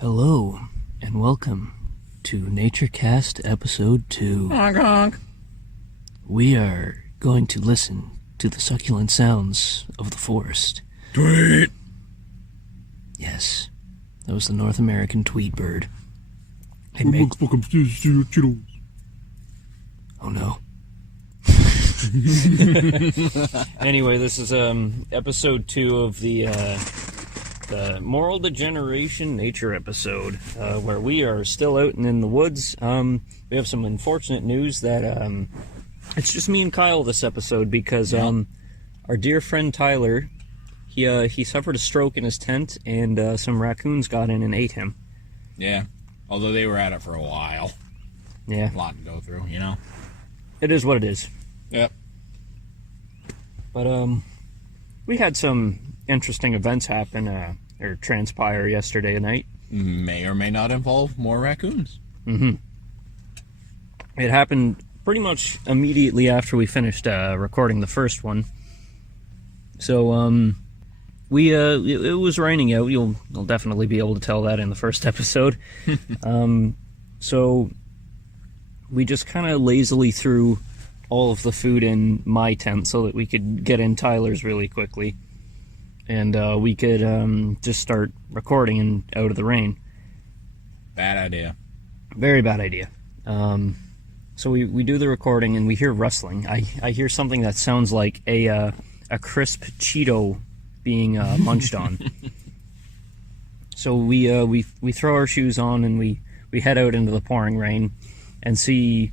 Hello, and welcome to NatureCast Episode 2. Honk honk. We are going to listen to the succulent sounds of the forest. Tweet. Yes, that was the North American tweet bird. Oh no. Anyway, this is episode 2 of the Moral Degeneration Nature episode, where we are still out and in the woods. We have some unfortunate news that it's just me and Kyle this episode because our dear friend Tyler, he suffered a stroke in his tent and some raccoons got in and ate him. Yeah, although they were at it for a while. Yeah. A lot to go through, you know? It is what it is. Yep. But we had some interesting events happen or transpire yesterday night. May or may not involve more raccoons. Mm-hmm. It happened pretty much immediately after we finished recording the first one. So it was raining out. You'll definitely be able to tell that in the first episode. So we just kind of lazily threw all of the food in my tent so that we could get in Tyler's really quickly. And we could just start recording and out of the rain. Bad idea. Very bad idea. So we do the recording and we hear rustling. I hear something that sounds like a crisp Cheeto being munched on. So we throw our shoes on and we head out into the pouring rain and see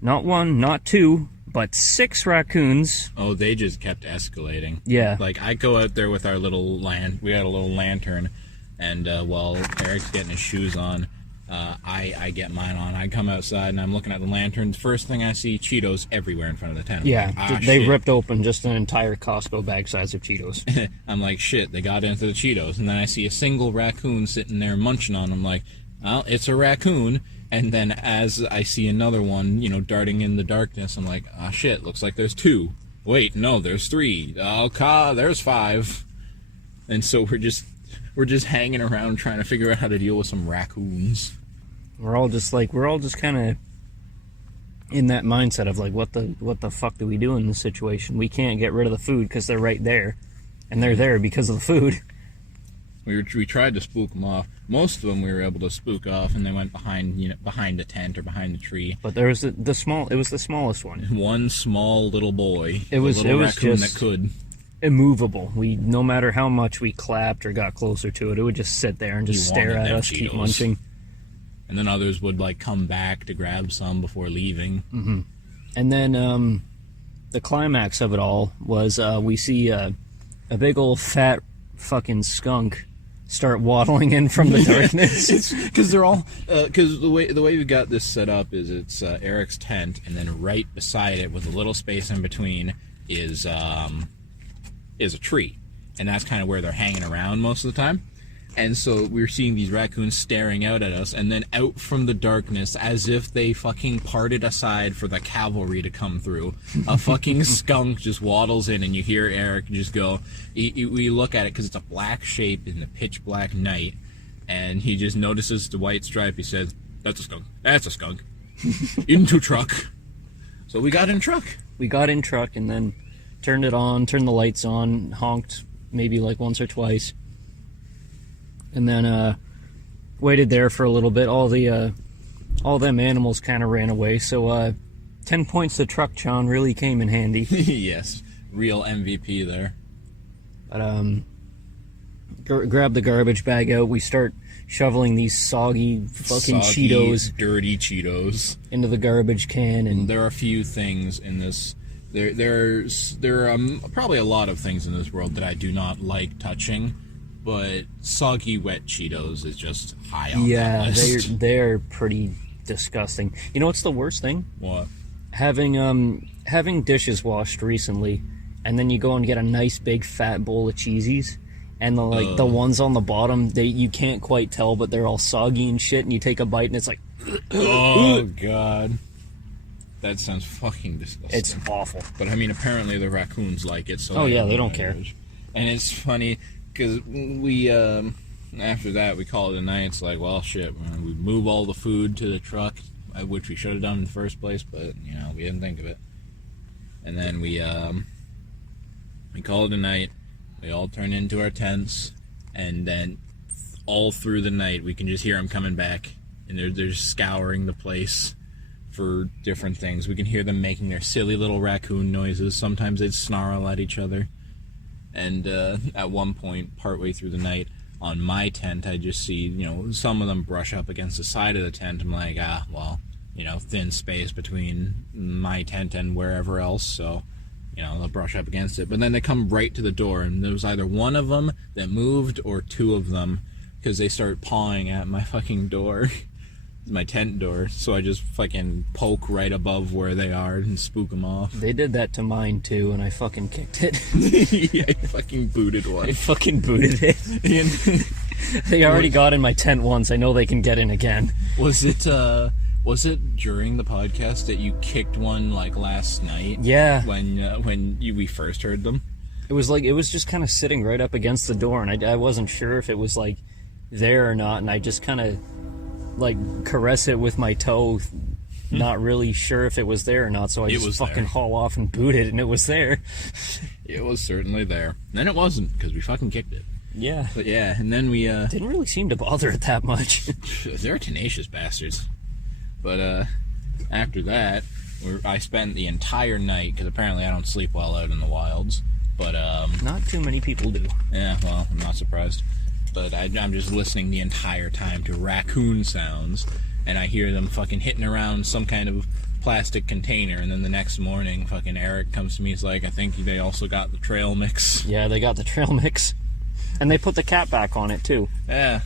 not one, not two, but 6 raccoons. Oh, they just kept escalating. Yeah. Like, I go out there with our little we had a little lantern, and while Eric's getting his shoes on, I get mine on. I come outside, and I'm looking at the lantern. First thing I see, Cheetos everywhere in front of the tent. Yeah, like, they shit. ripped open just an entire Costco bag size of Cheetos. I'm like, shit, they got into the Cheetos. And then I see a single raccoon sitting there munching on them. Like, well, it's a raccoon. And then as I see another one, darting in the darkness, I'm like, ah, shit, looks like there's 2. Wait, no, there's 3. Oh, there's 5. And so we're just hanging around trying to figure out how to deal with some raccoons. We're all just kind of in that mindset of like, what the fuck do we do in this situation? We can't get rid of the food because they're right there, and they're there because of the food. We tried to spook them off. Most of them we were able to spook off, and they went behind a tent or behind a tree. But there was it was the smallest one. One small little boy. It was raccoon just that could. Immovable. No matter how much we clapped or got closer to it, it would just sit there and just stare at us, keep munching. And then others would come back to grab some before leaving. Mm-hmm. And then the climax of it all was we see a big old fat fucking skunk start waddling in from the darkness. Because they're all because the way we got this set up is it's Eric's tent, and then right beside it with a little space in between is a tree, and that's kind of where they're hanging around most of the time. And so we're seeing these raccoons staring out at us, and then out from the darkness, as if they fucking parted aside for the cavalry to come through, a fucking skunk just waddles in, and you hear Eric just go, we look at it because it's a black shape in the pitch black night, and he just notices the white stripe. He says, that's a skunk. That's a skunk. Into truck. So we got in truck. We got in truck and then turned it on, turned the lights on, honked maybe like once or twice. And then waited there for a little bit. All them animals kind of ran away. So 10 points to truck John really came in handy. Yes, real MVP there. But grab the garbage bag out. We start shoveling these soggy Cheetos, dirty Cheetos, into the garbage can. And there are a few things in this. There are probably a lot of things in this world that I do not like touching. But soggy wet Cheetos is just high on that list. Yeah, they're pretty disgusting. You know what's the worst thing? What? Having dishes washed recently, and then you go and get a nice big fat bowl of cheesies, and the ones on the bottom, you can't quite tell, but they're all soggy and shit, and you take a bite and it's like, oh god. That sounds fucking disgusting. It's awful. But I mean, apparently the raccoons like it. So oh yeah, they don't care. And it's funny because we after that, we call it a night. It's like, well, shit, we move all the food to the truck, which we should have done in the first place, but, we didn't think of it. And then we call it a night. We all turn into our tents, and then all through the night, we can just hear them coming back, and they're scouring the place for different things. We can hear them making their silly little raccoon noises. Sometimes they'd snarl at each other. And at one point, partway through the night, on my tent, I just see, some of them brush up against the side of the tent. I'm like, thin space between my tent and wherever else, so, they'll brush up against it. But then they come right to the door, and there was either one of them that moved or two of them, because they start pawing at my fucking door, my tent door, so I just fucking poke right above where they are and spook them off. They did that to mine, too, and I fucking kicked it. Yeah, I fucking booted one. I fucking booted it. They already got in my tent once. I know they can get in again. Was it during the podcast that you kicked one, like, last night? Yeah. When we first heard them? It was just kind of sitting right up against the door, and I wasn't sure if it was, like, there or not, and I just kind of, like, caress it with my toe, not really sure if it was there or not, so I just fucking haul off and boot it, and it was there. It was certainly there. Then it wasn't, because we fucking kicked it. Yeah. But yeah, and then we, didn't really seem to bother it that much. They're tenacious bastards. But, after that, I spent the entire night, because apparently I don't sleep well out in the wilds, but, Not too many people do. Yeah, well, I'm not surprised. But I'm just listening the entire time to raccoon sounds, and I hear them fucking hitting around some kind of plastic container, and then the next morning, fucking Eric comes to me, he's like, I think they also got the trail mix. Yeah, they got the trail mix. And they put the cap back on it, too. Yeah,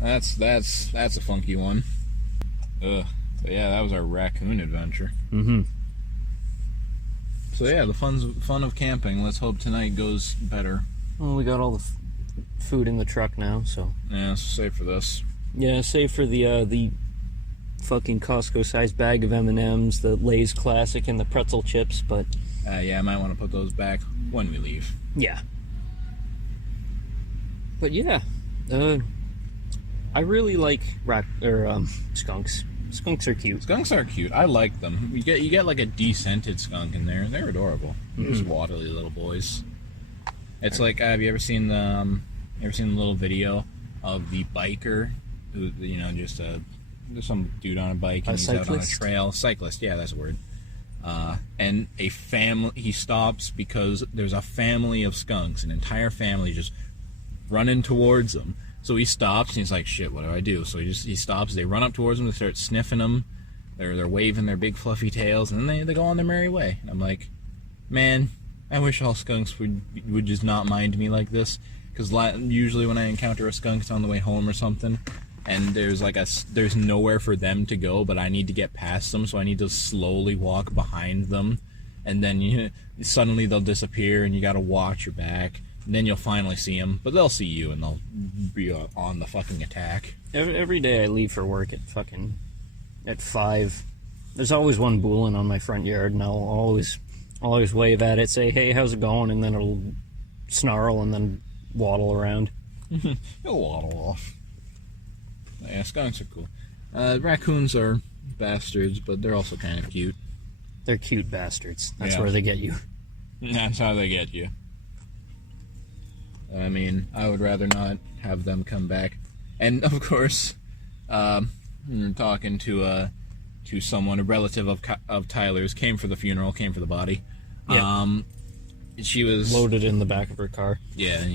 that's a funky one. Ugh. But yeah, that was our raccoon adventure. Mm-hmm. So yeah, the fun of camping. Let's hope tonight goes better. Well, we got all the food in the truck now, so... Yeah, save for this. Yeah, save for the fucking Costco-sized bag of M&Ms, the Lay's Classic, and the pretzel chips, but... Yeah, I might want to put those back when we leave. Yeah. But yeah, I really like skunks. Skunks are cute. Skunks are cute. I like them. You get like a descented skunk in there. They're adorable. They're just waddly little boys. It's like, have you ever seen the little video of the biker who, just there's some dude on a bike and he's out on a trail. Cyclist, yeah, that's a word. And a family, he stops because there's a family of skunks, an entire family just running towards him. So he stops and he's like, shit, what do I do? So he stops, they run up towards him, they start sniffing him, they're waving their big fluffy tails, and then they go on their merry way. And I'm like, man, I wish all skunks would just not mind me like this, because usually when I encounter a skunk, it's on the way home or something, and there's nowhere for them to go, but I need to get past them, so I need to slowly walk behind them, and then suddenly they'll disappear, and you gotta watch your back. And then you'll finally see them, but they'll see you and they'll be on the fucking attack. Every day I leave for work at 5. There's always one bullin on my front yard, and I'll always wave at it, say, hey, how's it going? And then it'll snarl and then waddle around. It'll waddle off. Yeah, skunks are cool. Raccoons are bastards, but they're also kind of cute. They're cute bastards. That's where they get you. That's how they get you. I mean, I would rather not have them come back. And, of course, we were talking to someone, a relative of Tyler's, came for the funeral, came for the body. Yeah. She was... loaded in the back of her car. Yeah, we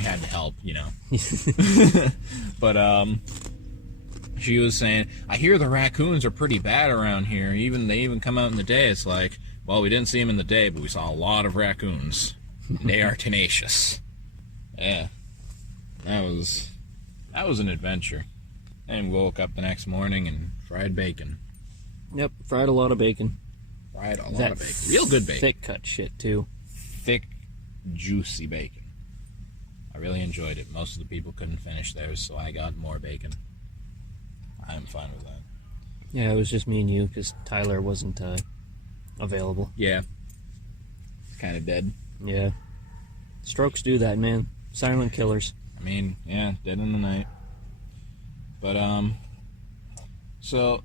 had to help, But, she was saying, I hear the raccoons are pretty bad around here. They even come out in the day. It's like, well, we didn't see them in the day, but we saw a lot of raccoons. They are tenacious. Yeah. That was an adventure. And woke up the next morning and fried bacon. Yep, fried a lot of bacon. Fried a lot of bacon. Real good bacon. Thick cut shit, too. Thick, juicy bacon. I really enjoyed it. Most of the people couldn't finish theirs, so I got more bacon. I'm fine with that. Yeah, it was just me and you, because Tyler wasn't available. Yeah. It's kind of dead. Yeah. Strokes do that, man. Silent killers. I mean, yeah, dead in the night. But, so,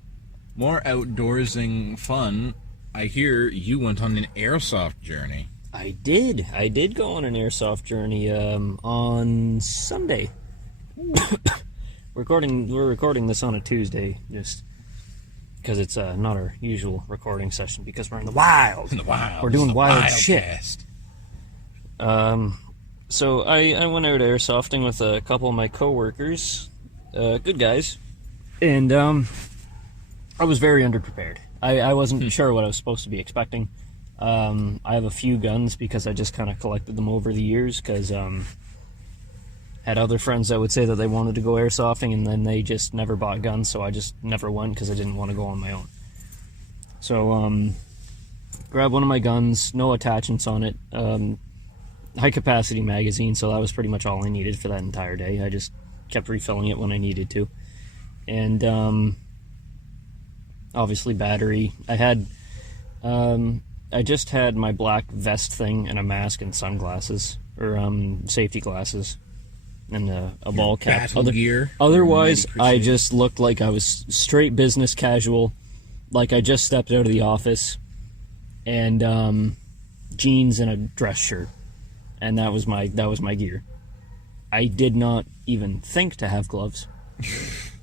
more outdoorsing fun. I hear you went on an airsoft journey. I did. I did go on an airsoft journey on Sunday. We're recording this on a Tuesday, just because it's not our usual recording session, because we're in the wild. In the wild. We're doing wild shit. Cast. So I went out airsofting with a couple of my coworkers, good guys, and I was very underprepared. I wasn't sure what I was supposed to be expecting. I have a few guns because I just kind of collected them over the years, because had other friends that would say that they wanted to go airsofting and then they just never bought guns, so I just never went because I didn't want to go on my own. So grabbed one of my guns, no attachments on it, high capacity magazine, so that was pretty much all I needed for that entire day. I just kept refilling it when I needed to. And obviously battery. I just had my black vest thing and a mask and sunglasses, or safety glasses, and a ball cap. Gear. Otherwise, I just looked like I was straight business casual, like I just stepped out of the office, and jeans and a dress shirt, and that was my gear. I did not even think to have gloves.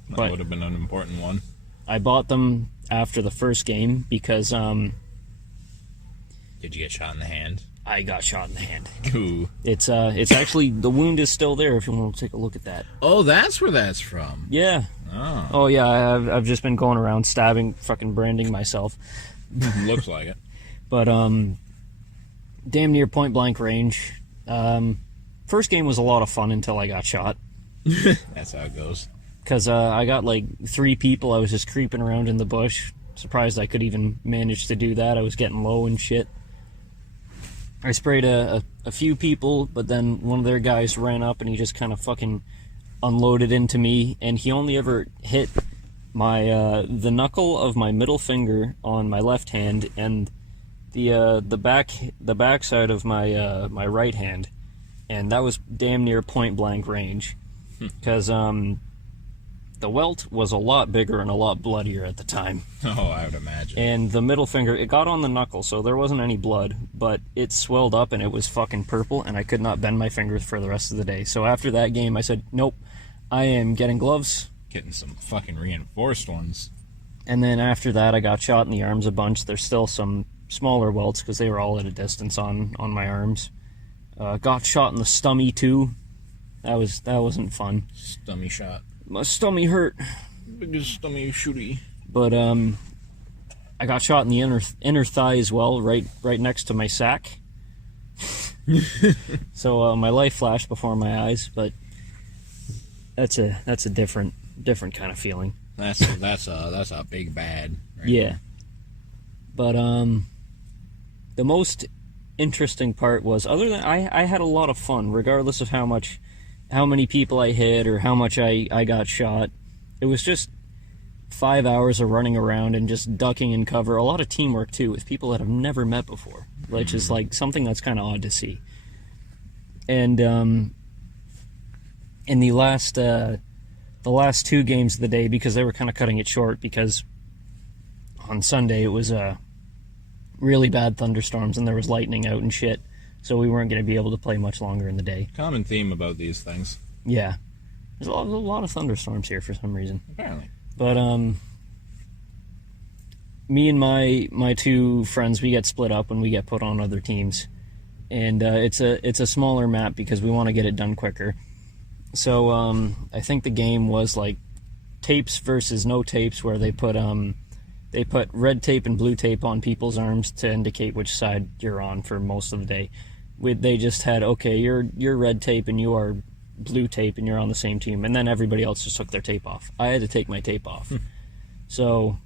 That would have been an important one. I bought them after the first game because Did you get shot in the hand? I got shot in the hand. Ooh. It's actually, the wound is still there if you want to take a look at that. Oh, that's where that's from. Yeah. Oh yeah, I've just been going around stabbing, fucking branding myself. Looks like it. But damn near point blank range. First game was a lot of fun until I got shot. That's how it goes. Because I got like 3 people. I was just creeping around in the bush. Surprised I could even manage to do that. I was getting low and shit. I sprayed a few people, but then one of their guys ran up and he just kind of fucking unloaded into me, and he only ever hit my the knuckle of my middle finger on my left hand and the back side of my my right hand, and that was damn near point blank range, because the welt was a lot bigger and a lot bloodier at the time. Oh, I would imagine. And the middle finger, it got on the knuckle, so there wasn't any blood, but it swelled up and it was fucking purple, and I could not bend my fingers for the rest of the day. So after that game, I said, nope, I am getting gloves. Getting some fucking reinforced ones. And then after that, I got shot in the arms a bunch. There's still some smaller welts because they were all at a distance on my arms. Got shot in the stummy too. That wasn't fun. Stummy shot. My stummy hurt. Biggest stummy shooty. But I got shot in the inner thigh as well, right next to my sack. So my life flashed before my eyes, but that's a different kind of feeling. That's a big bad. Right? Yeah. But the most interesting part was, other than I had a lot of fun, regardless of how many people I hit or how much I got shot. It was just 5 hours of running around and just ducking in cover. A lot of teamwork too, with people that I've never met before, which is like something that's kind of odd to see. And in the last 2 games of the day, because they were kind of cutting it short, because on Sunday it was really bad thunderstorms and there was lightning out and shit. So we weren't going to be able to play much longer in the day. Common theme about these things. Yeah. There's a lot of thunderstorms here for some reason. Apparently. But me and my 2 friends, we get split up when we get put on other teams. And it's a smaller map because we want to get it done quicker. So I think the game was like tapes versus no tapes, where they put red tape and blue tape on people's arms to indicate which side you're on for most of the day. They just had, okay, you're red tape and you are blue tape and you're on the same team, and then everybody else just took their tape off. I had to take my tape off. So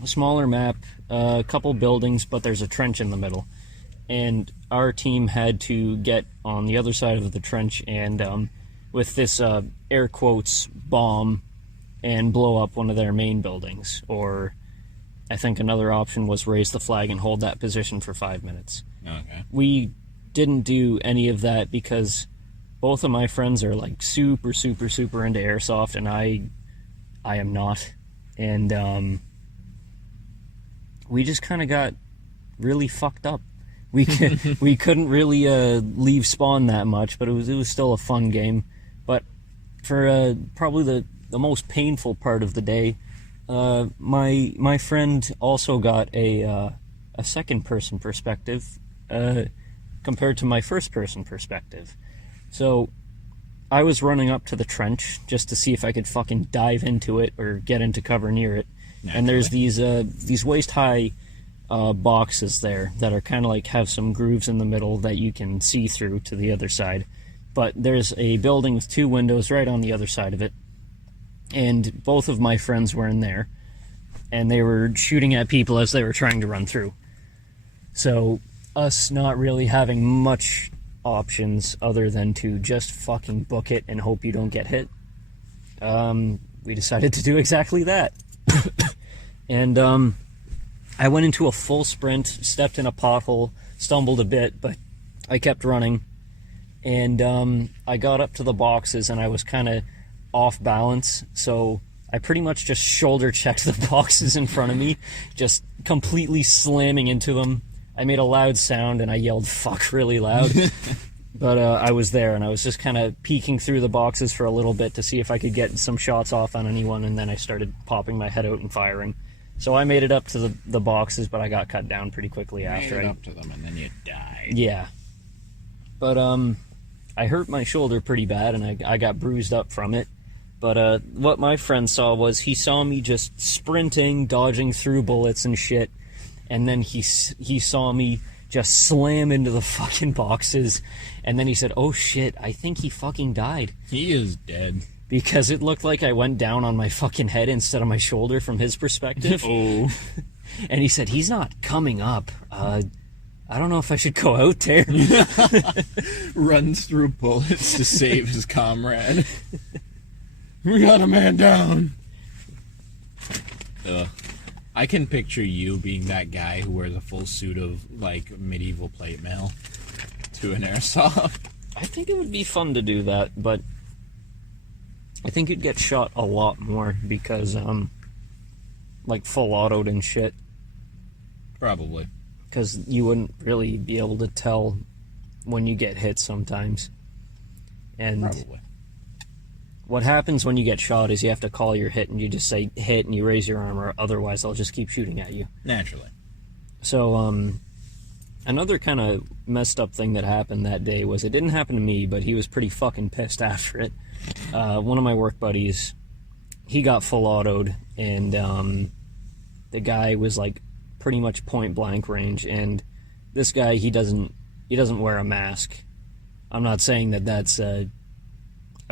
a smaller map, a couple buildings, but there's a trench in the middle, and our team had to get on the other side of the trench and with this air quotes bomb and blow up one of their main buildings, or I think another option was raise the flag and hold that position for 5 minutes. Okay. We didn't do any of that because both of my friends are like super, super, super into airsoft, and I am not. And we just kind of got really fucked up. We couldn't really leave spawn that much, but it was still a fun game. But for probably the most painful part of the day, my friend also got a second person perspective compared to my first person perspective. So I was running up to the trench just to see if I could fucking dive into it or get into cover near it. Naturally. And there's these waist high boxes there that are kind of like have some grooves in the middle that you can see through to the other side. But there's a building with 2 windows right on the other side of it. And both of my friends were in there. And they were shooting at people as they were trying to run through. So us not really having much options other than to just fucking book it and hope you don't get hit, we decided to do exactly that. And I went into a full sprint, stepped in a pothole, stumbled a bit, but I kept running. And I got up to the boxes and I was kind of off balance, so I pretty much just shoulder checked the boxes in front of me, just completely slamming into them. I made a loud sound and I yelled fuck really loud. But I was there and I was just kind of peeking through the boxes for a little bit to see if I could get some shots off on anyone, and then I started popping my head out and firing. So I made it up to the boxes, but I got cut down pretty quickly after. Made it up to them and then you died. Yeah. But I hurt my shoulder pretty bad and I got bruised up from it. But what my friend saw was he saw me just sprinting, dodging through bullets and shit, and then he saw me just slam into the fucking boxes, and then he said, oh shit, I think he fucking died. He is dead. Because it looked like I went down on my fucking head instead of my shoulder from his perspective. Oh. And he said, he's not coming up. I don't know if I should go out there. Runs through bullets to save his comrade. We got a man down. Ugh. I can picture you being that guy who wears a full suit of, like, medieval plate mail to an airsoft. I think it would be fun to do that, but I think you'd get shot a lot more because, like, full autoed and shit. Probably. Because you wouldn't really be able to tell when you get hit sometimes. And probably. What happens when you get shot is you have to call your hit and you just say hit and you raise your arm, or otherwise they'll just keep shooting at you. Naturally. So, another kind of messed up thing that happened that day was, it didn't happen to me, but he was pretty fucking pissed after it. One of my work buddies, he got full autoed, and the guy was like pretty much point blank range, and this guy, he doesn't wear a mask. I'm not saying that that's a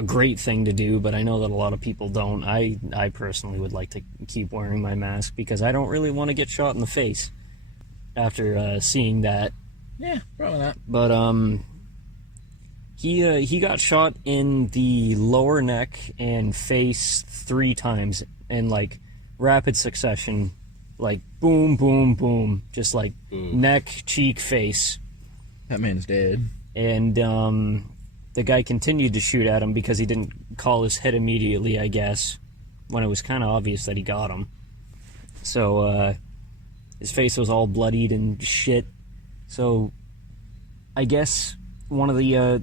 great thing to do, but I know that a lot of people don't. I personally would like to keep wearing my mask because I don't really want to get shot in the face after seeing that. Yeah, probably not. But he got shot in the lower neck and face 3 times in like rapid succession, like boom, boom, boom, just like neck, cheek, face. That man's dead. And the guy continued to shoot at him because he didn't call his hit immediately, I guess, when it was kind of obvious that he got him. So his face was all bloodied and shit. So I guess one of the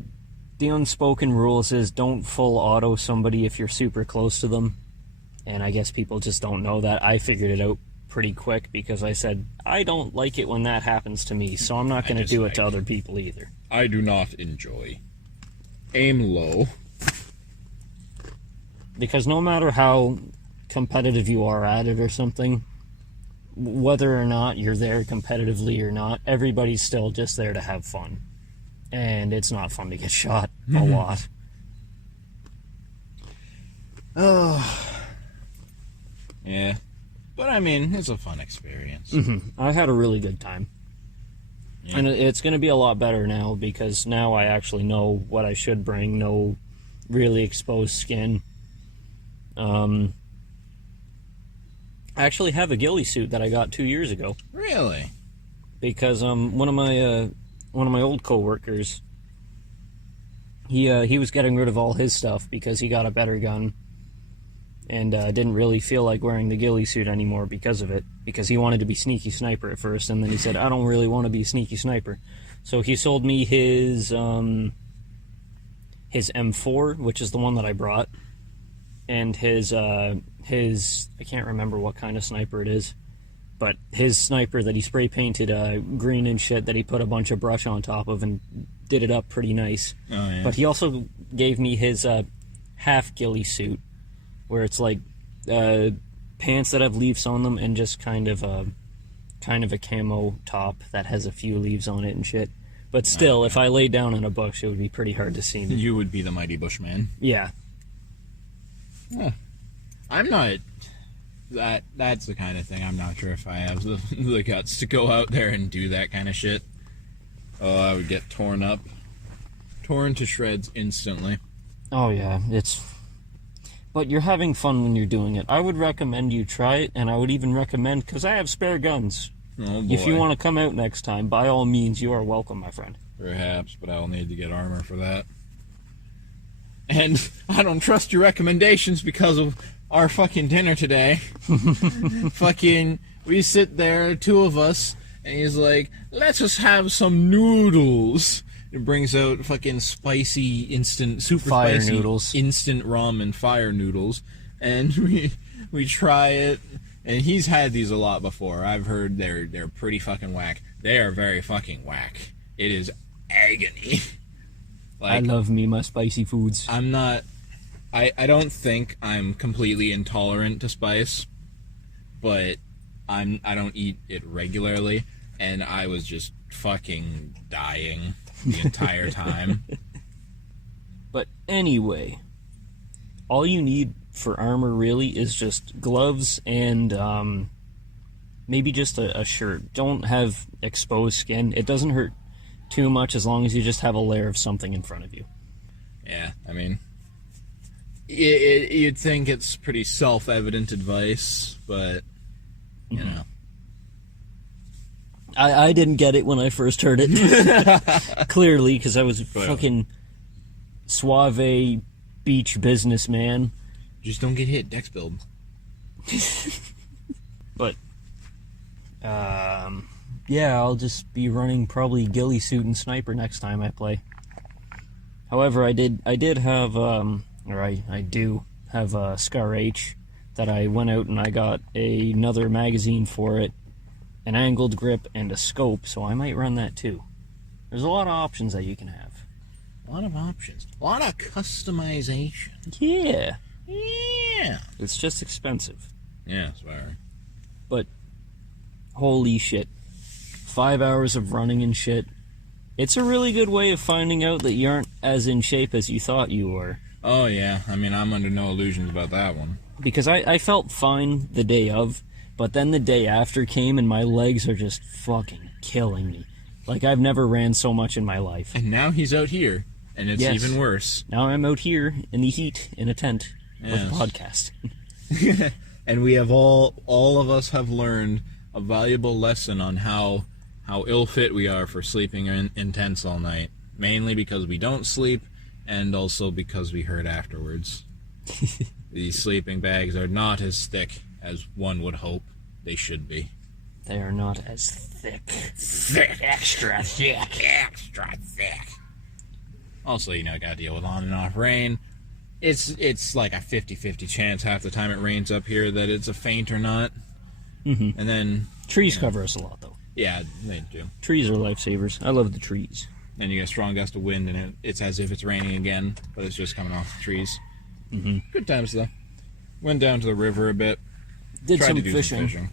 unspoken rules is don't full auto somebody if you're super close to them. And I guess people just don't know that. I figured it out pretty quick because I said, I don't like it when that happens to me, so I'm not going to do it to other people either. I do not enjoy. Aim low. Because no matter how competitive you are at it or something, whether or not you're there competitively or not, everybody's still just there to have fun. And it's not fun to get shot a lot. Oh. Yeah. But I mean, it's a fun experience. I had a really good time. Yeah. And it's going to be a lot better now because now I actually know what I should bring. No really exposed skin. I actually have a ghillie suit that I got 2 years ago. Really? Because one of my old coworkers, He was getting rid of all his stuff because he got a better gun, and didn't really feel like wearing the ghillie suit anymore because of it, because he wanted to be sneaky sniper at first, and then he said, I don't really want to be a sneaky sniper. So he sold me his M4, which is the one that I brought, and his I can't remember what kind of sniper it is, but his sniper that he spray painted green and shit, that he put a bunch of brush on top of and did it up pretty nice. Oh, yeah. But he also gave me his half ghillie suit, where it's like pants that have leaves on them and just kind of a camo top that has a few leaves on it and shit. But still, if I lay down in a bush, it would be pretty hard to see me. You would be the mighty Bushman. Yeah. Huh. I'm not... That's the kind of thing I'm not sure if I have the guts to go out there and do that kind of shit. Oh, I would get torn up. Torn to shreds instantly. Oh, yeah, But you're having fun when you're doing it. I would recommend you try it, and I would even recommend, because I have spare guns. Oh, boy. If you want to come out next time, by all means, you are welcome, my friend. Perhaps, but I'll need to get armor for that. And I don't trust your recommendations because of our fucking dinner today. We sit there, two of us, and he's like, let's just have some noodles. It brings out fucking spicy, instant, super fire spicy noodles. Instant ramen fire noodles. And we try it. And he's had these a lot before. I've heard they're pretty fucking whack. They are very fucking whack. It is agony. I love me my spicy foods. I'm not... I don't think I'm completely intolerant to spice, but I don't eat it regularly, and I was just fucking dying the entire time. But anyway, all you need for armor really is just gloves and maybe just a shirt. Don't have exposed skin. It doesn't hurt too much as long as you just have a layer of something in front of you. Yeah, I mean, you'd think it's pretty self-evident advice, but, you know. I didn't get it when I first heard it. Clearly, because I was a fucking suave beach businessman. Just don't get hit, Dex build. But, yeah, I'll just be running probably ghillie suit and sniper next time I play. However, I did have, I do have a Scar H that I went out and I got another magazine for it, an angled grip, and a scope, so I might run that too. There's a lot of options that you can have. A lot of options. A lot of customization. Yeah. Yeah. It's just expensive. Yeah, sorry. But, holy shit. 5 hours of running and shit. It's a really good way of finding out that you aren't as in shape as you thought you were. Oh, yeah. I mean, I'm under no illusions about that one. Because I felt fine the day of, but then the day after came and my legs are just fucking killing me. Like, I've never ran so much in my life. And now he's out here, and it's even worse. Now I'm out here in the heat in a tent with a podcast. And we have all of us have learned a valuable lesson on how ill-fit we are for sleeping in tents all night. Mainly because we don't sleep, and also because we hurt afterwards. These sleeping bags are not as thick as one would hope they should be. They are not as thick. Extra thick. Also, you know, gotta deal with on and off rain. It's like a 50-50 chance half the time it rains up here that it's a feint or not. Mm-hmm. And then... Trees cover us a lot, though. Yeah, they do. Trees are lifesavers. I love the trees. And you get a strong gust of wind, and it's as if it's raining again, but it's just coming off the trees. Mm-hmm. Good times, though. Went down to the river a bit. Tried to some do fishing. Some fishing.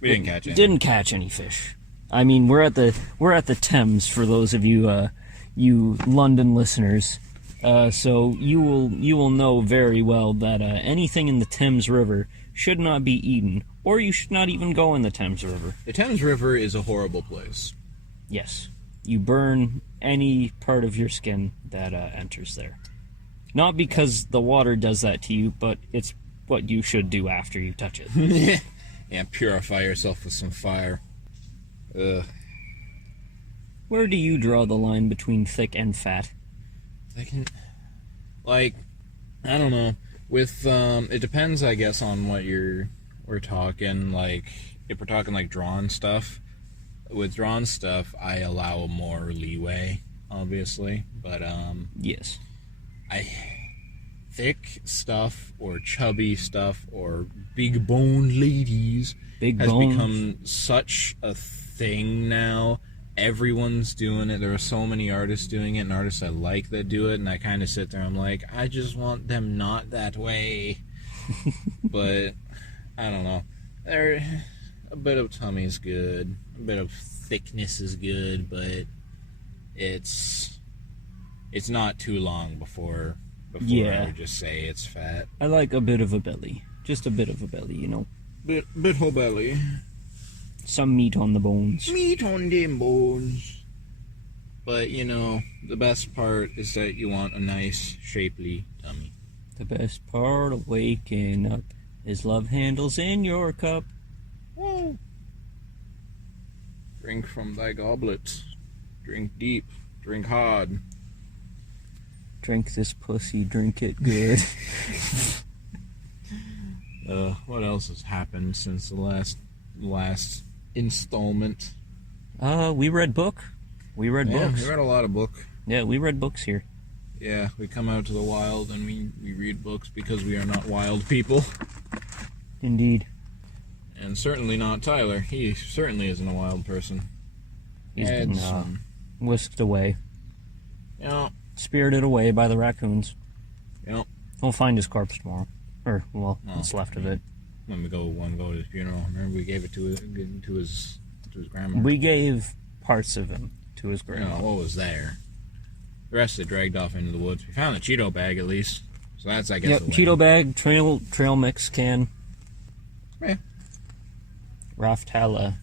We didn't catch any. Didn't catch any fish. I mean, we're at the Thames for those of you you London listeners. So you will know very well that anything in the Thames River should not be eaten, or you should not even go in the Thames River. The Thames River is a horrible place. Yes. You burn any part of your skin that enters there. Not because the water does that to you, but it's what you should do after you touch it. Yeah, purify yourself with some fire. Ugh. Where do you draw the line between thick and fat? they can, like, I don't know. With it depends, I guess, on what we're talking. Like, if we're talking like drawn stuff, with drawn stuff, I allow more leeway, obviously. But Yes. thick stuff or chubby stuff or big boned ladies Big has bones. become such a thing now. Everyone's doing it. There are so many artists doing it, and artists I like that do it, and I kind of sit there, I'm like, I just want them not that way. But I don't know. A bit of tummy is good, a bit of thickness is good, but it's not too long before I would just say it's fat. I like a bit of a belly. Just a bit of a belly, you know. Bit whole belly. Some meat on the bones. Meat on them bones. But, you know, the best part is that you want a nice, shapely tummy. The best part of waking up is love handles in your cup. Whoa. Drink from thy goblet. Drink deep. Drink hard. Drink this pussy, drink it good. What else has happened since the last installment? We read book. We read books. We read a lot of book. Yeah, we read books here. Yeah, we come out to the wild and we read books because we are not wild people. Indeed. And certainly not Tyler. He certainly isn't a wild person. He's been whisked away. Yeah. Spirited away by the raccoons. Yep. We'll find his corpse tomorrow. Or, well, what's left of it. When we go to his funeral, remember we gave it to his grandma. We gave parts of him to his grandma. What was there? The rest they dragged off into the woods. We found the Cheeto bag at least, so that's I guess. Yep, Cheeto bag, trail mix can. Yeah. Raftala.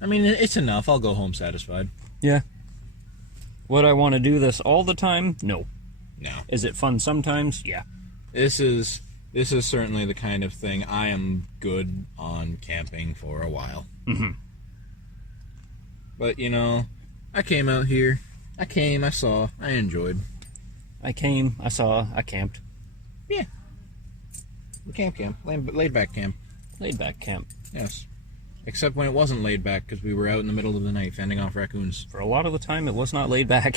I mean, it's enough. I'll go home satisfied. Yeah. Would I want to do this all the time? No. No. Is it fun sometimes? Yeah. This is certainly the kind of thing I am good on camping for a while. Mm-hmm. But, you know, I came out here. I saw, I enjoyed. I came, I saw, I camped. Yeah. Camp. Laid back camp. Laid back camp. Yes. Except when it wasn't laid back because we were out in the middle of the night fending off raccoons. For a lot of the time, it was not laid back.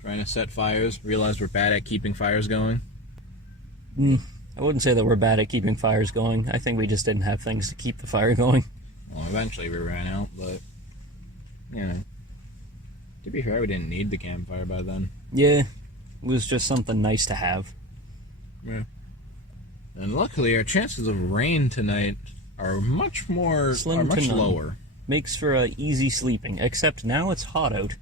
Trying to set fires. Realized we're bad at keeping fires going. I wouldn't say that we're bad at keeping fires going. I think we just didn't have things to keep the fire going. Well, eventually we ran out, but, you know. To be fair, we didn't need the campfire by then. Yeah, it was just something nice to have. Yeah. And luckily, our chances of rain tonight are much lower. Makes for easy sleeping, except now it's hot out.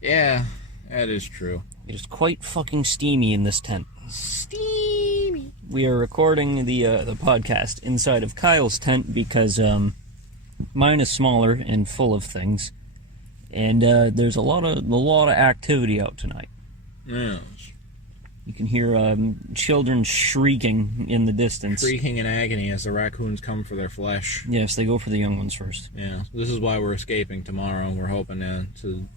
Yeah, that is true. It is quite fucking steamy in this tent. Steamy. We are recording the podcast inside of Kyle's tent because mine is smaller and full of things, and there's a lot of activity out tonight. Yes. You can hear children shrieking in the distance. Shrieking in agony as the raccoons come for their flesh. Yes, they go for the young ones first. Yeah, this is why we're escaping tomorrow. We're hoping to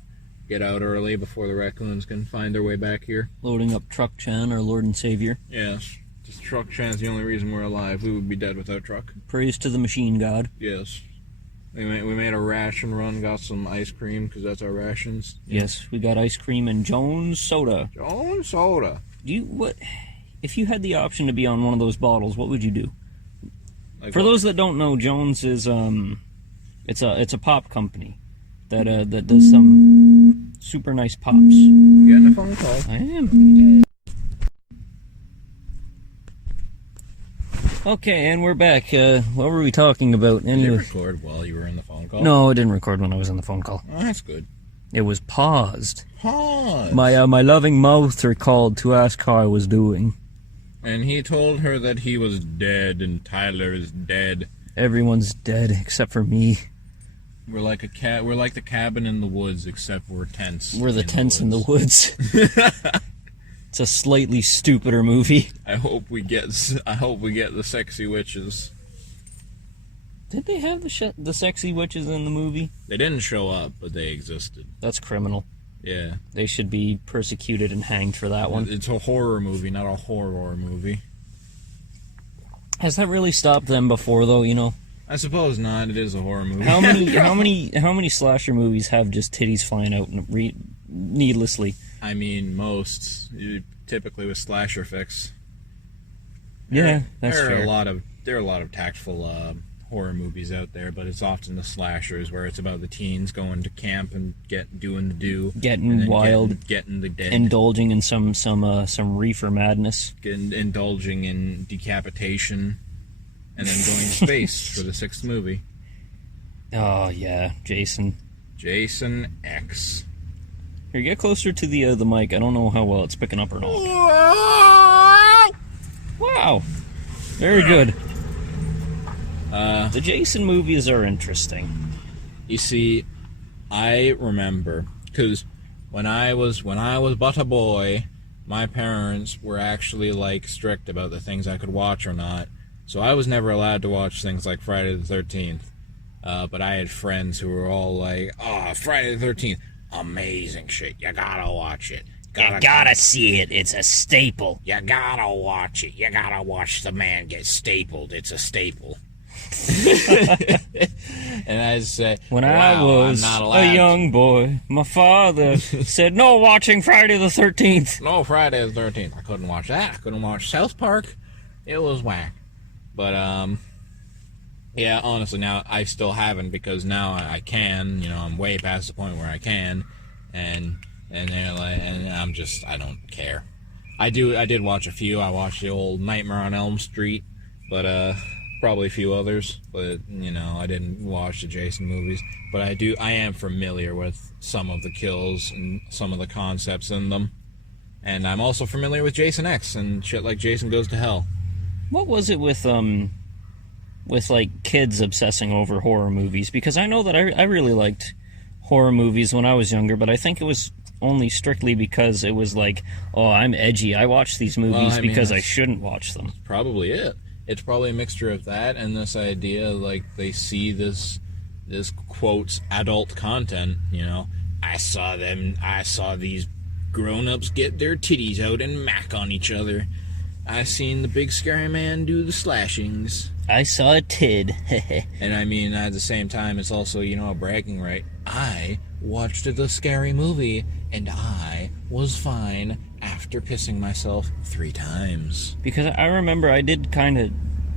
get out early before the raccoons can find their way back here. Loading up Truck Chan, our Lord and Savior. Yes, just Truck Chan's the only reason we're alive. We would be dead without Truck. Praise to the machine god. Yes. We made a ration run, got some ice cream, because that's our rations. Yes, we got ice cream and Jones soda. Jones soda. If you had the option to be on one of those bottles, what would you do? Like For what? those that don't know, Jones is it's a pop company that does some super nice pops. Getting a phone call. I am. Okay, and we're back. What were we talking about? Did it record while you were in the phone call? No, it didn't record when I was in the phone call. Oh, that's good. It was paused. Pause. My loving mouth recalled to ask how I was doing. And he told her that he was dead and Tyler is dead. Everyone's dead except for me. We're like we're like the cabin in the woods, except we're tents. We're the tents in the woods. It's a slightly stupider movie. I hope we get the sexy witches. Did they have the sexy witches in the movie? They didn't show up, but they existed. That's criminal. Yeah. They should be persecuted and hanged for that one. It's a horror movie, not a horror movie. Has that really stopped them before, though? You know. I suppose not. It is a horror movie. How many slasher movies have just titties flying out needlessly? I mean, most. Typically with slasher flicks. Yeah, that's fair. There are a lot of tactful horror movies out there, but it's often the slashers where it's about the teens going to camp and getting wild, getting the dead, indulging in some reefer madness, indulging in decapitation, and then going to space for the 6th movie. Oh yeah, Jason X. Here, get closer to the mic. I don't know how well it's picking up or not. Wow, very good. The Jason movies are interesting. You see, I remember because when I was but a boy, my parents were actually like strict about the things I could watch or not. So I was never allowed to watch things like Friday the 13th. But I had friends who were all like, "Oh, Friday the 13th, amazing shit! You gotta watch it. You gotta see it. It's a staple. You gotta watch it. You gotta watch the man get stapled. It's a staple." And I say, when I was a young boy, my father said, "No watching Friday the 13th." No, Friday the 13th. I couldn't watch that. I couldn't watch South Park. It was whack. But yeah, honestly, now I still haven't because now I can. You know, I'm way past the point where I can, and they're like, and I don't care. I did watch a few. I watched the old Nightmare on Elm Street, but probably a few others. But you know, I didn't watch the Jason movies. But I am familiar with some of the kills and some of the concepts in them, and I'm also familiar with Jason X and shit like Jason Goes to Hell. What was it with like kids obsessing over horror movies? Because I know that I really liked horror movies when I was younger, but I think it was only strictly because it was like, oh, I'm edgy. I watch these movies because I shouldn't watch them. Probably it. It's probably a mixture of that and this idea, like, they see this quotes adult content, you know. I saw these grown-ups get their titties out and mac on each other. I seen the big scary man do the slashings. I saw a tid. And I mean, at the same time, it's also, you know, a bragging right. I watched the scary movie, and I was fine after pissing myself 3 times. Because I remember I did kind of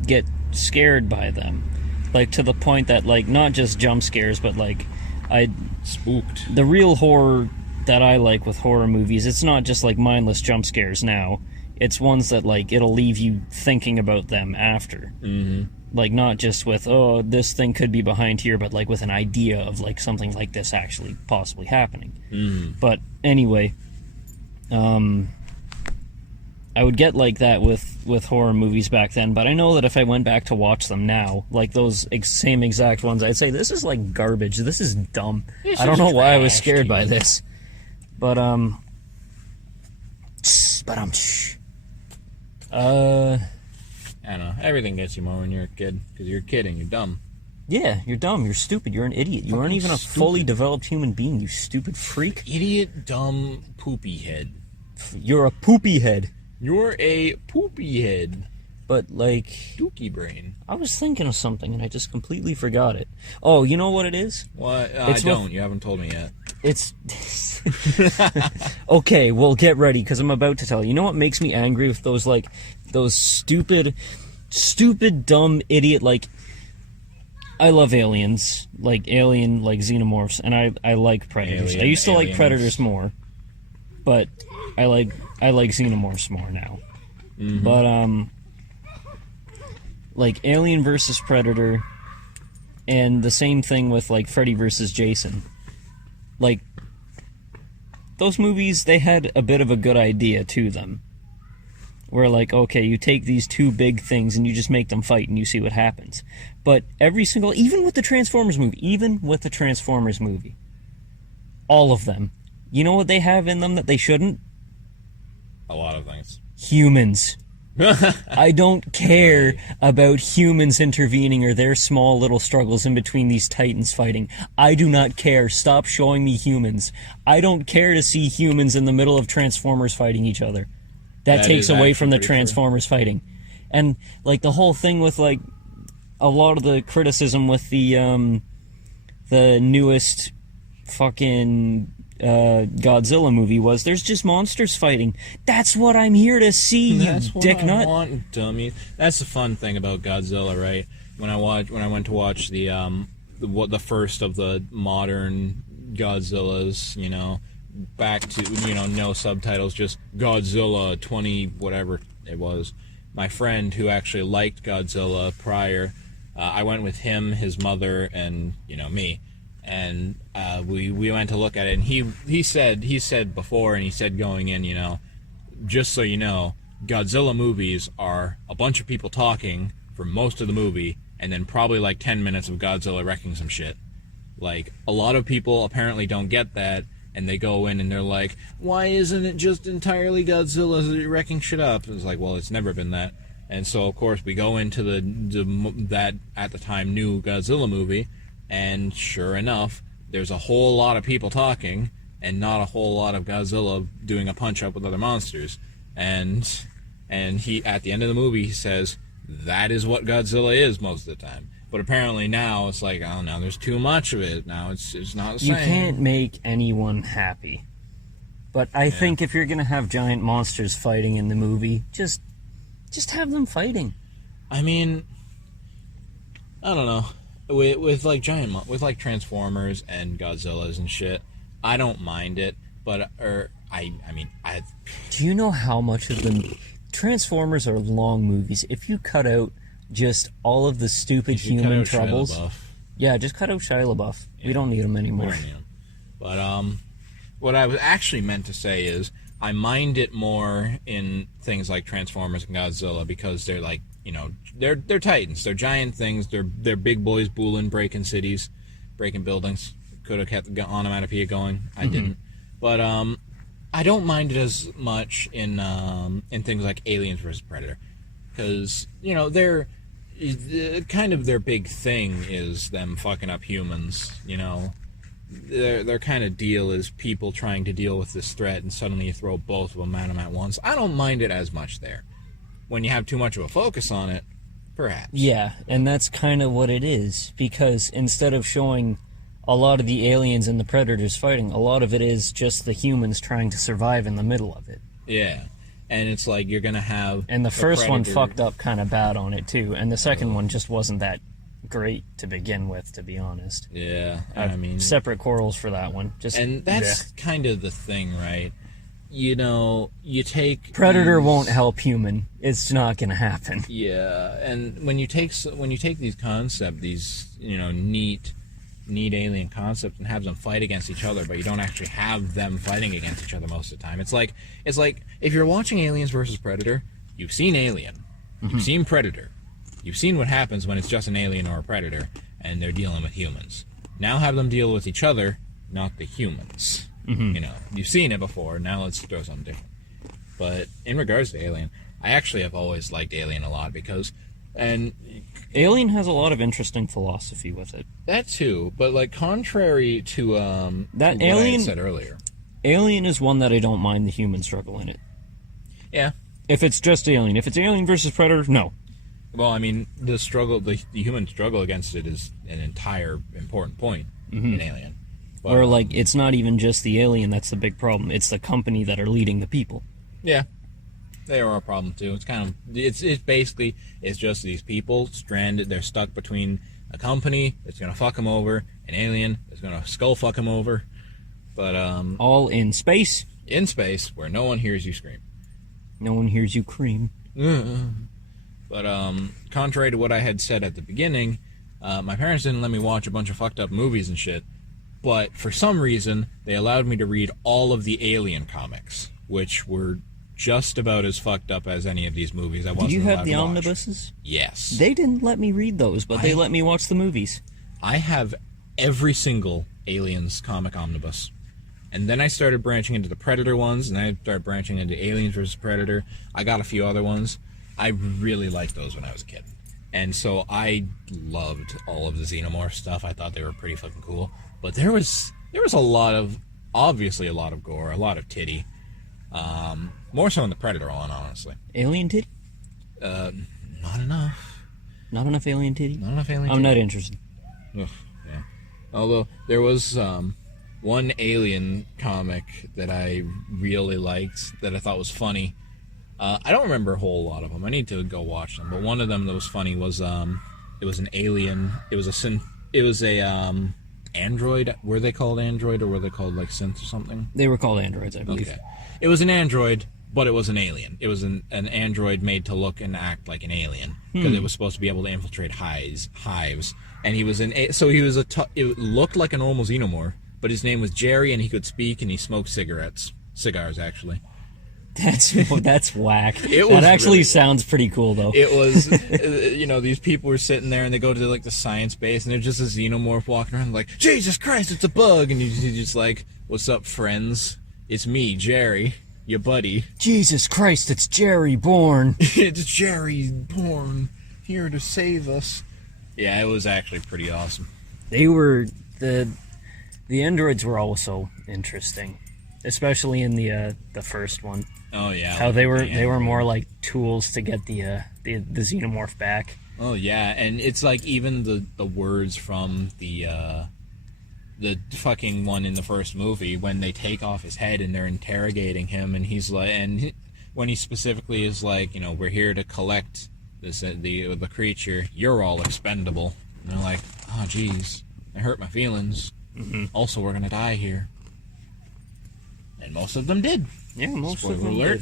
get scared by them. Like, to the point that, like, not just jump scares, but, like, I... spooked. The real horror that I like with horror movies, it's not just, like, mindless jump scares now. It's ones that, like, it'll leave you thinking about them after. Mm-hmm. Like, not just with, oh, this thing could be behind here, but, like, with an idea of, like, something like this actually possibly happening. Mm-hmm. But, anyway, I would get like that with horror movies back then, but I know that if I went back to watch them now, like those same exact ones, I'd say, this is, like, garbage. This is dumb. I don't know why I was scared by this. But, I don't know. Everything gets you more when you're a kid, because you're a kid and you're dumb. Yeah, you're dumb. You're stupid. You're an idiot. You aren't even a fully developed human being, you stupid freak. Idiot, dumb, poopy head. You're a poopy head. You're a poopy head. But, like... dookie brain. I was thinking of something, and I just completely forgot it. Oh, you know what it is? What? I don't. You haven't told me yet. It's... Okay, well, get ready, because I'm about to tell you. You know what makes me angry with those, like... those stupid, dumb, idiot, like... I love aliens. Like, alien, like, xenomorphs, and I like predators. I used to like predators more. But I like xenomorphs more now. Mm-hmm. But, like, Alien versus Predator, and the same thing with, like, Freddy versus Jason. Like, those movies, they had a bit of a good idea to them. Where, like, okay, you take these two big things and you just make them fight and you see what happens. But every single, even with the Transformers movie, all of them, you know what they have in them that they shouldn't? A lot of things. Humans. I don't care about humans intervening or their small little struggles in between these titans fighting. I do not care. Stop showing me humans. I don't care to see humans in the middle of Transformers fighting each other. That takes away from the Transformers fighting. And, like, the whole thing with, like, a lot of the criticism with the newest fucking Godzilla movie was there's just monsters fighting. That's what I'm here to see, That's you dick what I nut. want, dummy. That's the fun thing about Godzilla, right? When I went to watch the first of the modern Godzillas, you know, back to, you know, no subtitles, just Godzilla 20 whatever it was. My friend who actually liked Godzilla prior, I went with him, his mother, and, you know, me. And we went to look at it, and he said before, and he said going in, you know, just so you know, Godzilla movies are a bunch of people talking for most of the movie, and then probably like 10 minutes of Godzilla wrecking some shit. Like, a lot of people apparently don't get that, and they go in and they're like, why isn't it just entirely Godzilla wrecking shit up? It's like, well, it's never been that. And so, of course, we go into that, at the time, new Godzilla movie, and sure enough, there's a whole lot of people talking, and not a whole lot of Godzilla doing a punch-up with other monsters. And he, at the end of the movie, he says, that is what Godzilla is most of the time. But apparently now, it's like, oh, now there's too much of it. Now it's not the same. You can't make anyone happy. But I think if you're going to have giant monsters fighting in the movie, just have them fighting. I mean, I don't know. With like Transformers and Godzillas and shit, I don't mind it, but I mean, do you know how much of them Transformers are long movies? If you cut out just all of the stupid human troubles, yeah, just cut out Shia LaBeouf. Yeah. We don't need him anymore. We don't need him. But what I was actually meant to say is I mind it more in things like Transformers and Godzilla because they're like, you know, they're titans. They're giant things. They're big boys bullying, breaking cities, breaking buildings. Could have kept the onomatopoeia going. I didn't. But I don't mind it as much in things like Aliens versus Predator, because, you know, they're kind of their big thing is them fucking up humans. You know, their kind of deal is people trying to deal with this threat, and suddenly you throw both of them at them at once. I don't mind it as much there. When you have too much of a focus on it, perhaps. Yeah, and that's kind of what it is, because instead of showing a lot of the aliens and the predators fighting, a lot of it is just the humans trying to survive in the middle of it. Yeah, and it's like you're going to have... And the first one fucked up kind of bad on it, too, and the second one just wasn't that great to begin with, to be honest. Yeah, I mean... Separate quarrels for that one. And that's kind of the thing, right? You know, you take... Predator won't help human. It's not going to happen. Yeah, and when you take these concepts, these, you know, neat alien concepts, and have them fight against each other, but you don't actually have them fighting against each other most of the time. It's like if you're watching Aliens versus Predator, you've seen Alien, you've seen Predator, you've seen what happens when it's just an alien or a predator, and they're dealing with humans. Now have them deal with each other, not the humans. You know, you've seen it before, now let's throw something different. But in regards to Alien, I actually have always liked Alien a lot because, and Alien has a lot of interesting philosophy with it. That too, but like contrary to that to Alien, what I had said earlier. Alien is one that I don't mind the human struggle in it. Yeah. If it's just Alien. If it's Alien versus Predator, no. Well, I mean, the human struggle against it is an entire important point in Alien. But, where, like, it's not even just the alien that's the big problem. It's the company that are leading the people. Yeah. They are a problem, too. It's kind of... It's basically... It's just these people stranded. They're stuck between a company that's going to fuck them over, an alien that's going to skull fuck them over. But, all in space. In space, where no one hears you scream. No one hears you cream. But, contrary to what I had said at the beginning, my parents didn't let me watch a bunch of fucked up movies and shit. But for some reason, they allowed me to read all of the Alien comics, which were just about as fucked up as any of these movies. I wasn't allowed to watch. Do you have the omnibuses? Yes. They didn't let me read those, but they let me watch the movies. I have every single Aliens comic omnibus. And then I started branching into the Predator ones, and I started branching into Aliens vs. Predator. I got a few other ones. I really liked those when I was a kid. And so I loved all of the Xenomorph stuff. I thought they were pretty fucking cool. But there was obviously a lot of gore, a lot of titty. More so in the Predator one, honestly. Alien titty? Not enough. Not enough alien titty? Not enough alien titty. I'm not interested. Ugh, yeah. Although, there was one Alien comic that I really liked, that I thought was funny. I don't remember a whole lot of them. I need to go watch them. But one of them that was funny was it was an alien. It was a android. Were they called android, or were they called like synth or something? They were called androids, I believe. Okay. It was an android, but it was an alien. It was an android made to look and act like an alien because it was supposed to be able to infiltrate hives. And he was it looked like a normal xenomorph, but his name was Jerry, and he could speak, and he smoked cigars actually. That's whack. That actually really sounds pretty cool, though. It was, these people were sitting there, and they go to like the science base, and they're just a xenomorph walking around like, Jesus Christ, it's a bug, and he's just like, what's up, friends? It's me, Jerry, your buddy. Jesus Christ, it's Jerry Bourne. It's Jerry Bourne, here to save us. Yeah, it was actually pretty awesome. They were the androids were also interesting, especially in the first one. Oh yeah, how they were more like tools to get the xenomorph back. Oh yeah, and it's like even the words from the fucking one in the first movie when they take off his head and they're interrogating him, and he's like, when he specifically is like, we're here to collect this the creature, you're all expendable. And they're like, oh geez, it hurt my feelings. Mm-hmm. Also, we're gonna die here. And most of them did. Yeah, most Spoiler of them alert.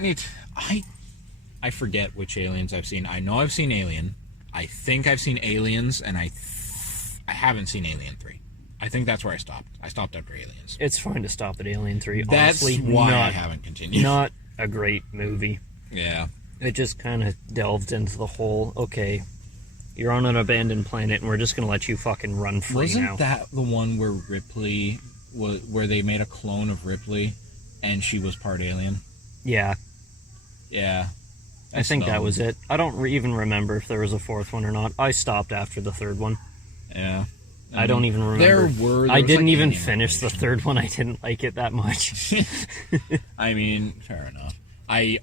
did. I forget which aliens I've seen. I know I've seen Alien. I think I've seen Aliens, and I haven't seen Alien 3. I think that's where I stopped. I stopped after Aliens. It's fine to stop at Alien 3. That's honestly, why I haven't continued. Not a great movie. Yeah. It just kind of delved into the whole, okay, you're on an abandoned planet, and we're just going to let you fucking run free now. Wasn't that the one where where they made a clone of Ripley, and she was part alien? Yeah. Yeah. I think that was it. I don't even remember if there was a fourth one or not. I stopped after the third one. Yeah. I don't even remember. I didn't like even finish the third one. I didn't like it that much. I mean, fair enough. I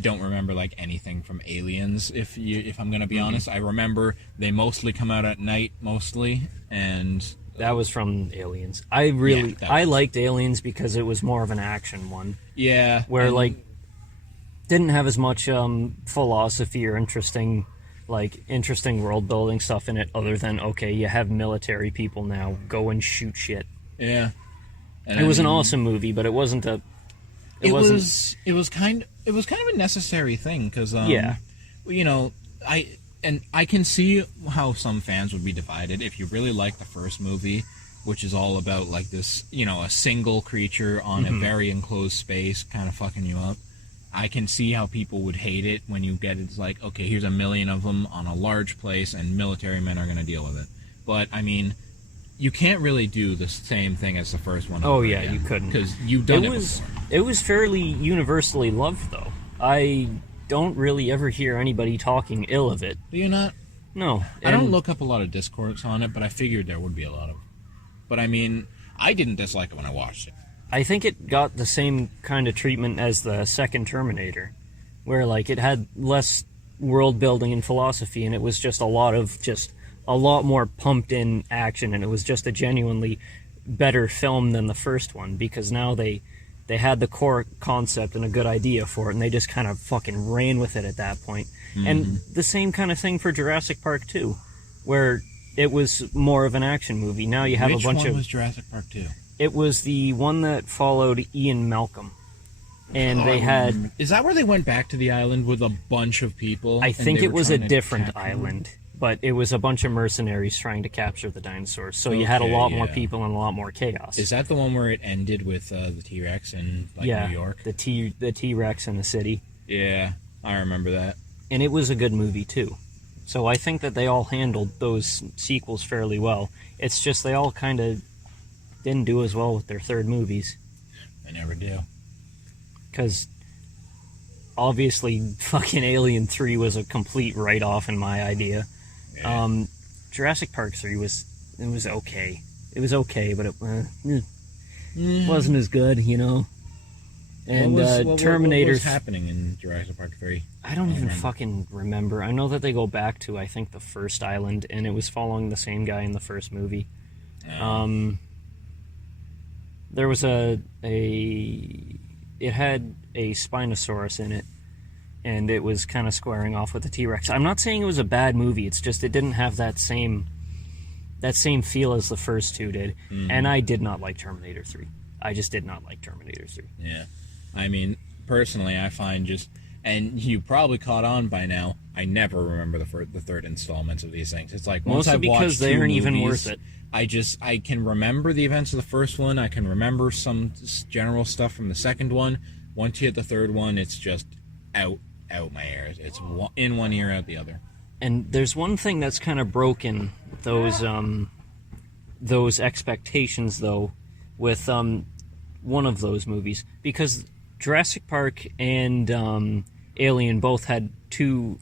don't remember like anything from Aliens. If I'm gonna be honest, I remember they mostly come out at night, and that was from Aliens. I liked Aliens because it was more of an action one. Yeah, where didn't have as much philosophy or interesting world building stuff in it, other than, okay, you have military people now, go and shoot shit. Yeah, and it was an awesome movie, but it wasn't a. It was kind of a necessary thing because I can see how some fans would be divided. If you really like the first movie, which is all about like this, a single creature on a very enclosed space kind of fucking you up, I can see how people would hate it when you get it's like, okay, here's 1 million of them on a large place and military men are going to deal with it. But I mean, you can't really do the same thing as the first one. Oh yeah, you couldn't, because you've done it before. It was fairly universally loved, though. I don't really ever hear anybody talking ill of it. Do you not? No. I don't look up a lot of discourse on it, but I figured there would be a lot of. But I mean, I didn't dislike it when I watched it. I think it got the same kind of treatment as the second Terminator, where it had less world building and philosophy, and it was just a lot more pumped in action, and it was just a genuinely better film than the first one, because now they had the core concept and a good idea for it, and they just kind of fucking ran with it at that point. Mm-hmm. And the same kind of thing for Jurassic Park 2, where it was more of an action movie. Now you have a bunch of... Which one was Jurassic Park 2? It was the one that followed Ian Malcolm. And they had... Is that where they went back to the island with a bunch of people? I think it was a different island. But it was a bunch of mercenaries trying to capture the dinosaurs. So you had a lot more people and a lot more chaos. Is that the one where it ended with the T-Rex in New York? The T-Rex in the city. Yeah, I remember that. And it was a good movie, too. So I think that they all handled those sequels fairly well. It's just they all kind of didn't do as well with their third movies. They never do. because obviously fucking Alien 3 was a complete write-off in my idea. Yeah. Jurassic Park 3 was okay. It was okay, but it wasn't as good, you know. And Terminator... What was happening in Jurassic Park 3? I don't even fucking remember. I know that they go back to, I think, the first island, and it was following the same guy in the first movie. There was it had a Spinosaurus in it, and it was kind of squaring off with the T-Rex. I'm not saying it was a bad movie, it's just it didn't have that same feel as the first two did. And I did not like Terminator 3. I just did not like Terminator 3. Yeah. I mean, personally, I find and you probably caught on by now, I never remember the third installments of these things. It's like, once I've watched because they aren't even worth it. I can remember the events of the first one, I can remember some general stuff from the second one. Once you hit the third one, it's just out my ears. It's in one ear, out the other. And there's one thing that's kind of broken those expectations, though, with one of those movies, because Jurassic Park and Alien both had two,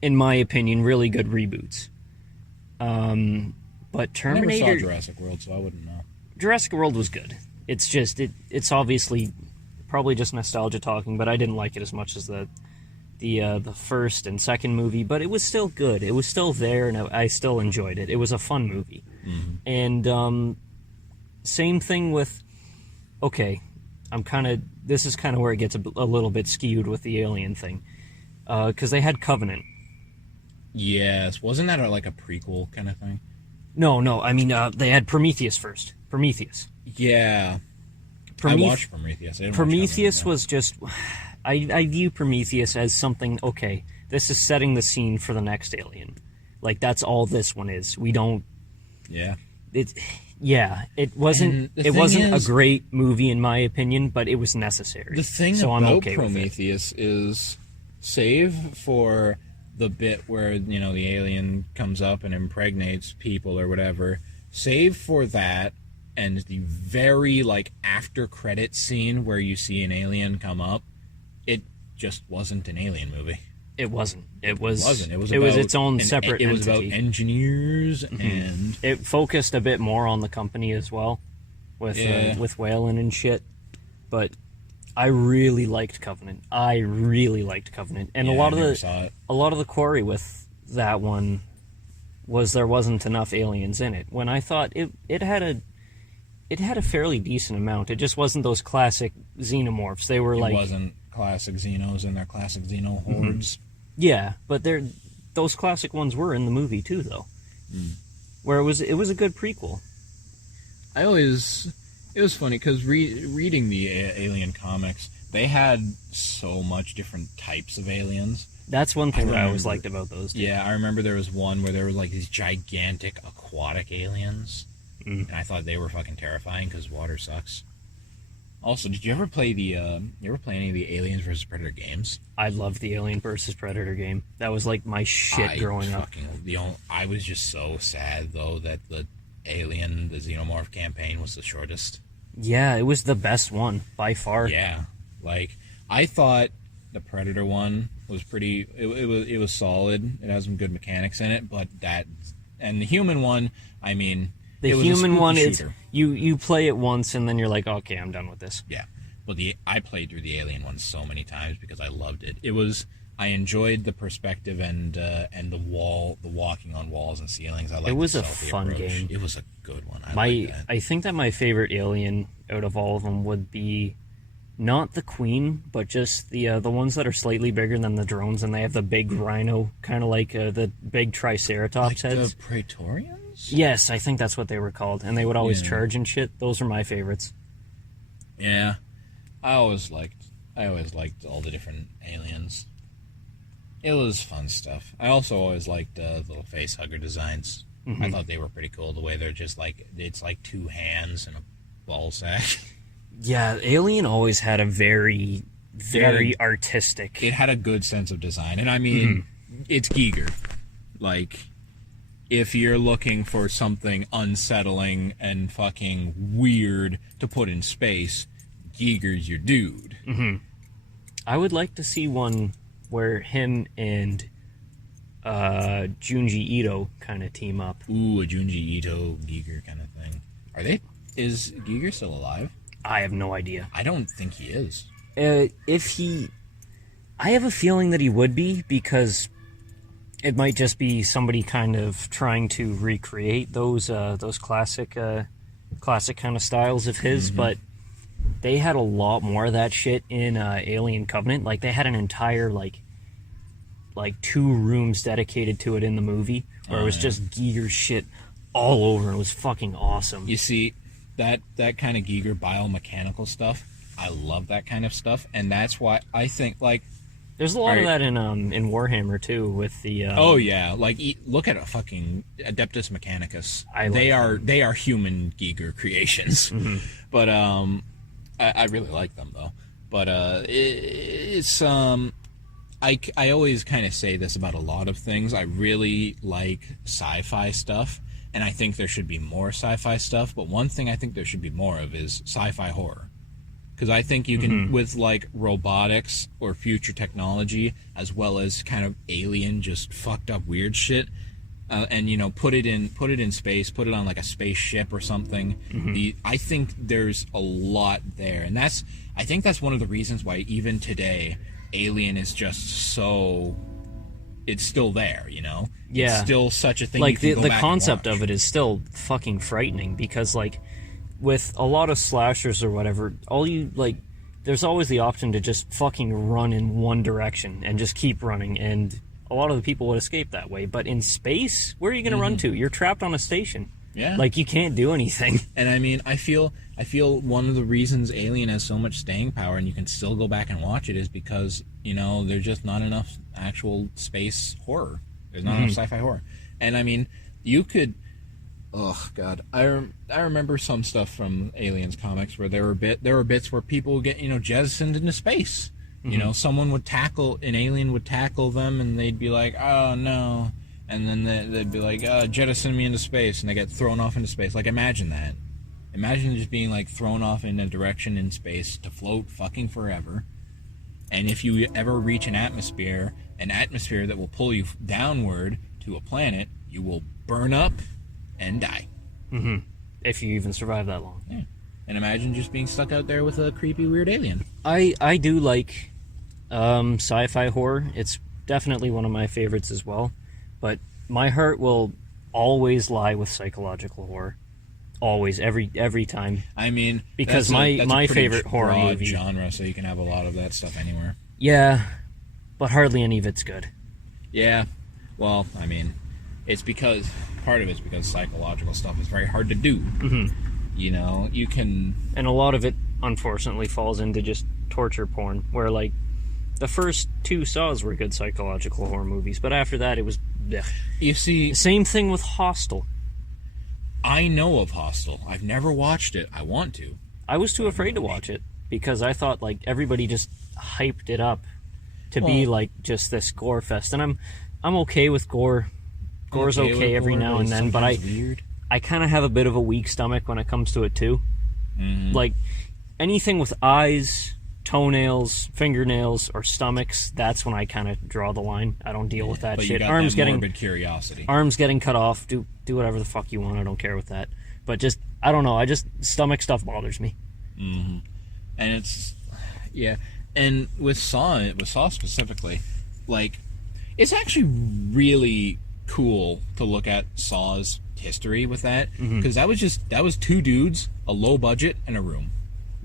in my opinion, really good reboots. But Terminator... I never saw Jurassic World, so I wouldn't know. Jurassic World was good. It's just it's obviously probably just nostalgia talking, but I didn't like it as much as the first and second movie, but it was still good. It was still there, and I still enjoyed it. It was a fun movie. And same thing with... Okay, this is kind of where it gets a little bit skewed with the Alien thing, because they had Covenant. Yes, wasn't that like a prequel kind of thing? No. I mean, they had Prometheus first. Prometheus. Yeah. I watched Prometheus. Prometheus was just... I view Prometheus as something, okay, this is setting the scene for the next Alien. Like, that's all this one is. We don't... Yeah. It wasn't a great movie, in my opinion, but it was necessary. The thing so about I'm okay Prometheus is, save for the bit where, the alien comes up and impregnates people or whatever, save for that and the very, after credit scene where you see an alien come up, it just wasn't an Alien movie. It wasn't. It was about its own separate entity. It was about engineers and... It focused a bit more on the company as well, with Whalen and shit. But I really liked Covenant. And a lot of the quarry with that one was there wasn't enough aliens in it. When I thought it had a fairly decent amount. It just wasn't those classic xenomorphs. They were It wasn't classic xenos and their classic xeno hordes. Yeah, but those classic ones were in the movie too, though. Where it was a good prequel. It was funny because reading the Alien comics, they had so much different types of aliens. That's one thing that I always liked about those two. Yeah, I remember there was one where there were these gigantic aquatic aliens, and I thought they were fucking terrifying because water sucks. Also, did you ever play any of the Aliens vs. Predator games? I loved the Alien vs. Predator game. That was my shit growing up. I was just so sad, though, that the Xenomorph campaign was the shortest. Yeah, it was the best one, by far. Yeah. I thought the Predator one was pretty... It was solid. It has some good mechanics in it, but and the human one, I mean... The human one is you play it once and then you're like, okay, I'm done with this. Yeah, well, I played through the Alien one so many times because I loved it. I enjoyed the perspective and the walking on walls and ceilings. I liked it was a fun game. It was a good one. I think that my favorite Alien out of all of them would be not the Queen, but just the ones that are slightly bigger than the drones, and they have the big rhino, kind of like the big Triceratops heads. The Praetorians? Yes, I think that's what they were called, and they would always charge and shit. Those are my favorites. Yeah, I always liked all the different aliens. It was fun stuff. I also always liked little face hugger designs. I thought they were pretty cool. The way they're just it's like two hands and a ball sack. Yeah, Alien always had a very artistic. It had a good sense of design, and I mean, it's Giger. If you're looking for something unsettling and fucking weird to put in space, Giger's your dude. Mm-hmm. I would like to see one where him and Junji Ito kind of team up. Ooh, a Junji Ito Giger kind of thing. Is Giger still alive? I have no idea. I don't think he is. I have a feeling that he would be, because it might just be somebody kind of trying to recreate those classic kind of styles of his, but they had a lot more of that shit in Alien Covenant. Like, they had an entire, like 2 rooms dedicated to it in the movie, where it was just Giger shit all over, and it was fucking awesome. You see, that kind of Giger biomechanical stuff, I love that kind of stuff, and that's why I think, like... There's a lot of that in Warhammer, too, with the... oh, yeah. Like, look at a fucking Adeptus Mechanicus. They are human Giger creations. Mm-hmm. But, I really like them, though. But, it's, I always kind of say this about a lot of things. I really like sci-fi stuff, and I think there should be more sci-fi stuff, but one thing I think there should be more of is sci-fi horror. Because I think you can, with, like, robotics or future technology, as well as kind of alien, just fucked up weird shit, and, you know, put it in space, put it on, like, a spaceship or something. I think there's a lot there, and I think that's one of the reasons why even today, Alien is just so... It's still there, you know? Yeah. It's still such a thing. Like, you can the go back concept and watch. of it is still fucking frightening, because, like, with a lot of slashers or whatever, there's always the option to just fucking run in one direction and just keep running, and a lot of the people would escape that way. But in space, where are you going to run to? You're trapped on a station. Yeah. Like, you can't do anything. And I mean, I feel one of the reasons Alien has so much staying power and you can still go back and watch it is because, you know, there's just not enough actual space horror. There's not enough sci-fi horror. And I mean, you could... Oh, God. I remember some stuff from Aliens comics where there were bits where people would get, you know, jettisoned into space. You know, an alien would tackle them, and they'd be like, oh, no. And then they'd be like, jettison me into space, and they get thrown off into space. Like, imagine that. Imagine just being, like, thrown off in a direction in space to float fucking forever. And if you ever reach an atmosphere that will pull you downward to a planet, you will burn up and die. If you even survive that long. Yeah. And imagine just being stuck out there with a creepy, weird alien. I do like sci-fi horror. It's definitely one of my favorites as well. But my heart will always lie with psychological horror. Always, every time. I mean, because that's my a pretty favorite horror broad movie genre, so you can have a lot of that stuff anywhere. Yeah, but hardly any of it's good. Yeah, well, I mean, part of it's because psychological stuff is very hard to do. You know, you can... And a lot of it, unfortunately, falls into just torture porn, where, like, the first 2 Saws were good psychological horror movies, but after that it was... Blech. You see... Same thing with Hostel. I know of Hostel. I've never watched it. I want to. I was too afraid to watch it, because I thought, like, everybody just hyped it up to be, like, just this gore fest. And I'm okay with gore. Gore's okay every now and then, but I kind of have a bit of a weak stomach when it comes to it, too. Like, anything with eyes, toenails, fingernails, or stomachs, that's when I kind of draw the line. I don't deal with that but shit. You got that morbid curiosity. Arms getting cut off, do whatever the fuck you want. I don't care with that. But just, I don't know. Stomach stuff bothers me. And it's... Yeah. And with Saw specifically, like, it's actually really cool to look at Saw's history with that, because that was 2 dudes, a low budget, and a room.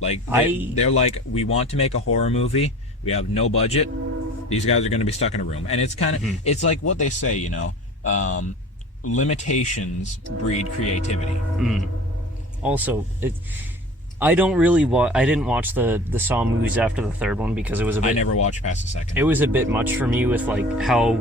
Like, they're like, we want to make a horror movie, we have no budget, these guys are going to be stuck in a room. And it's kind of it's like what they say, you know, limitations breed creativity. Also, I don't really I didn't watch the Saw movies after the 3rd one, because it was a bit... I never watched past the 2nd. It was a bit much for me, with, like, how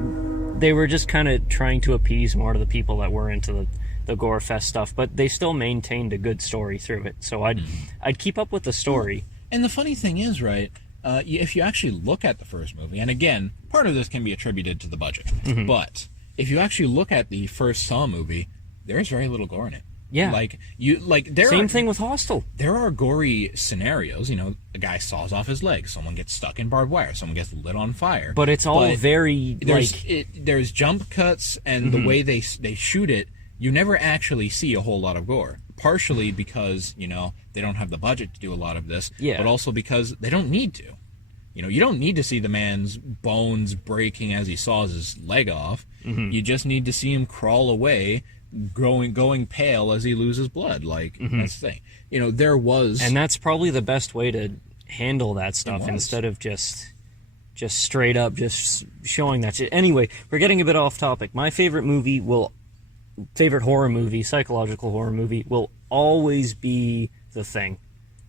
they were just kind of trying to appease more to the people that were into the gore fest stuff, but they still maintained a good story through it. So I'd keep up with the story. And the funny thing is, right, if you actually look at the first movie, and again, part of this can be attributed to the budget, but if you actually look at the first Saw movie, there's very little gore in it. Yeah. Same thing with Hostel. There are gory scenarios. A guy saws off his leg, someone gets stuck in barbed wire, someone gets lit on fire. But it's all very there's jump cuts, and the way they shoot it, you never actually see a whole lot of gore. Partially because they don't have the budget to do a lot of this, but also because they don't need to. You don't need to see the man's bones breaking as he saws his leg off. You just need to see him crawl away, going pale as he loses blood. That's the thing. There was... And that's probably the best way to handle that stuff instead of just straight up just showing that shit. Anyway, we're getting a bit off topic. My favorite horror movie, psychological horror movie, will always be The Thing.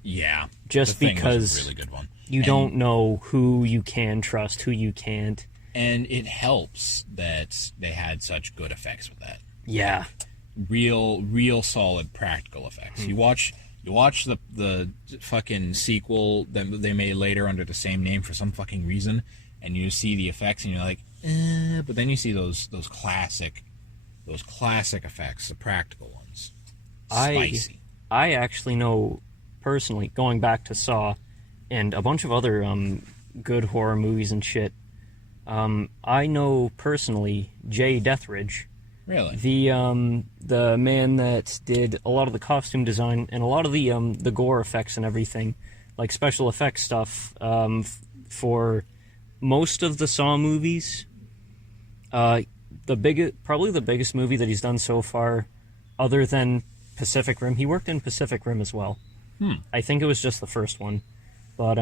Yeah. Just The Thing because was a really good one. You don't know who you can trust, who you can't. And it helps that they had such good effects with that. Yeah. Real solid practical effects. You watch the fucking sequel that they made later under the same name for some fucking reason, and you see the effects and you're like, but then you see those classic effects, the practical ones. Spicy. I actually know personally, going back to Saw and a bunch of other good horror movies and shit, I know personally Jay Deathridge. Really? The man that did a lot of the costume design and a lot of the gore effects and everything, like special effects stuff, for most of the Saw movies. Probably the biggest movie that he's done so far, other than Pacific Rim. He worked in Pacific Rim as well. I think it was just the first one, but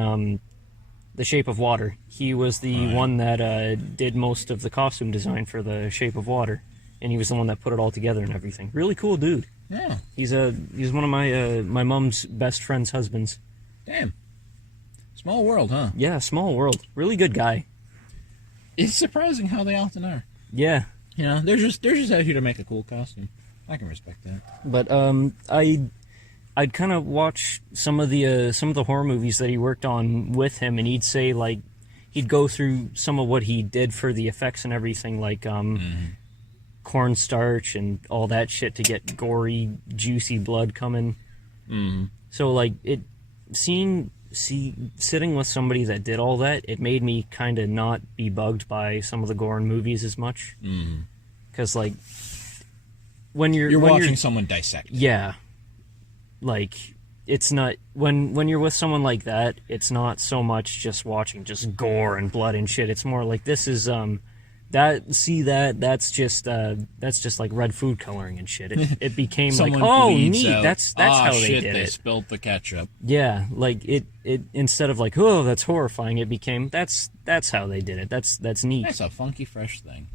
The Shape of Water. He was the one that did most of the costume design for The Shape of Water, and he was the one that put it all together and everything. Really cool dude. Yeah. He's one of my mom's best friend's husbands. Damn. Small world, huh? Yeah, small world. Really good guy. It's surprising how they often are. Yeah. They're just out here to make a cool costume. I can respect that. But I'd kind of watch some of the horror movies that he worked on with him, and he'd say, like, he'd go through some of what he did for the effects and everything, like cornstarch and all that shit to get gory, juicy blood coming. So, like, sitting with somebody that did all that, it made me kind of not be bugged by some of the gore in movies as much. Because, like, when you're watching someone dissect. Yeah. Like, it's not... When you're with someone like that, it's not so much just watching just gore and blood and shit. It's more like, this is, that's just like red food coloring and shit. It became like, oh, neat, out. that's how they shit, did they it. spilled the ketchup. Yeah, like, it instead of like, oh, that's horrifying, it became, that's how they did it. That's neat. That's a funky, fresh thing.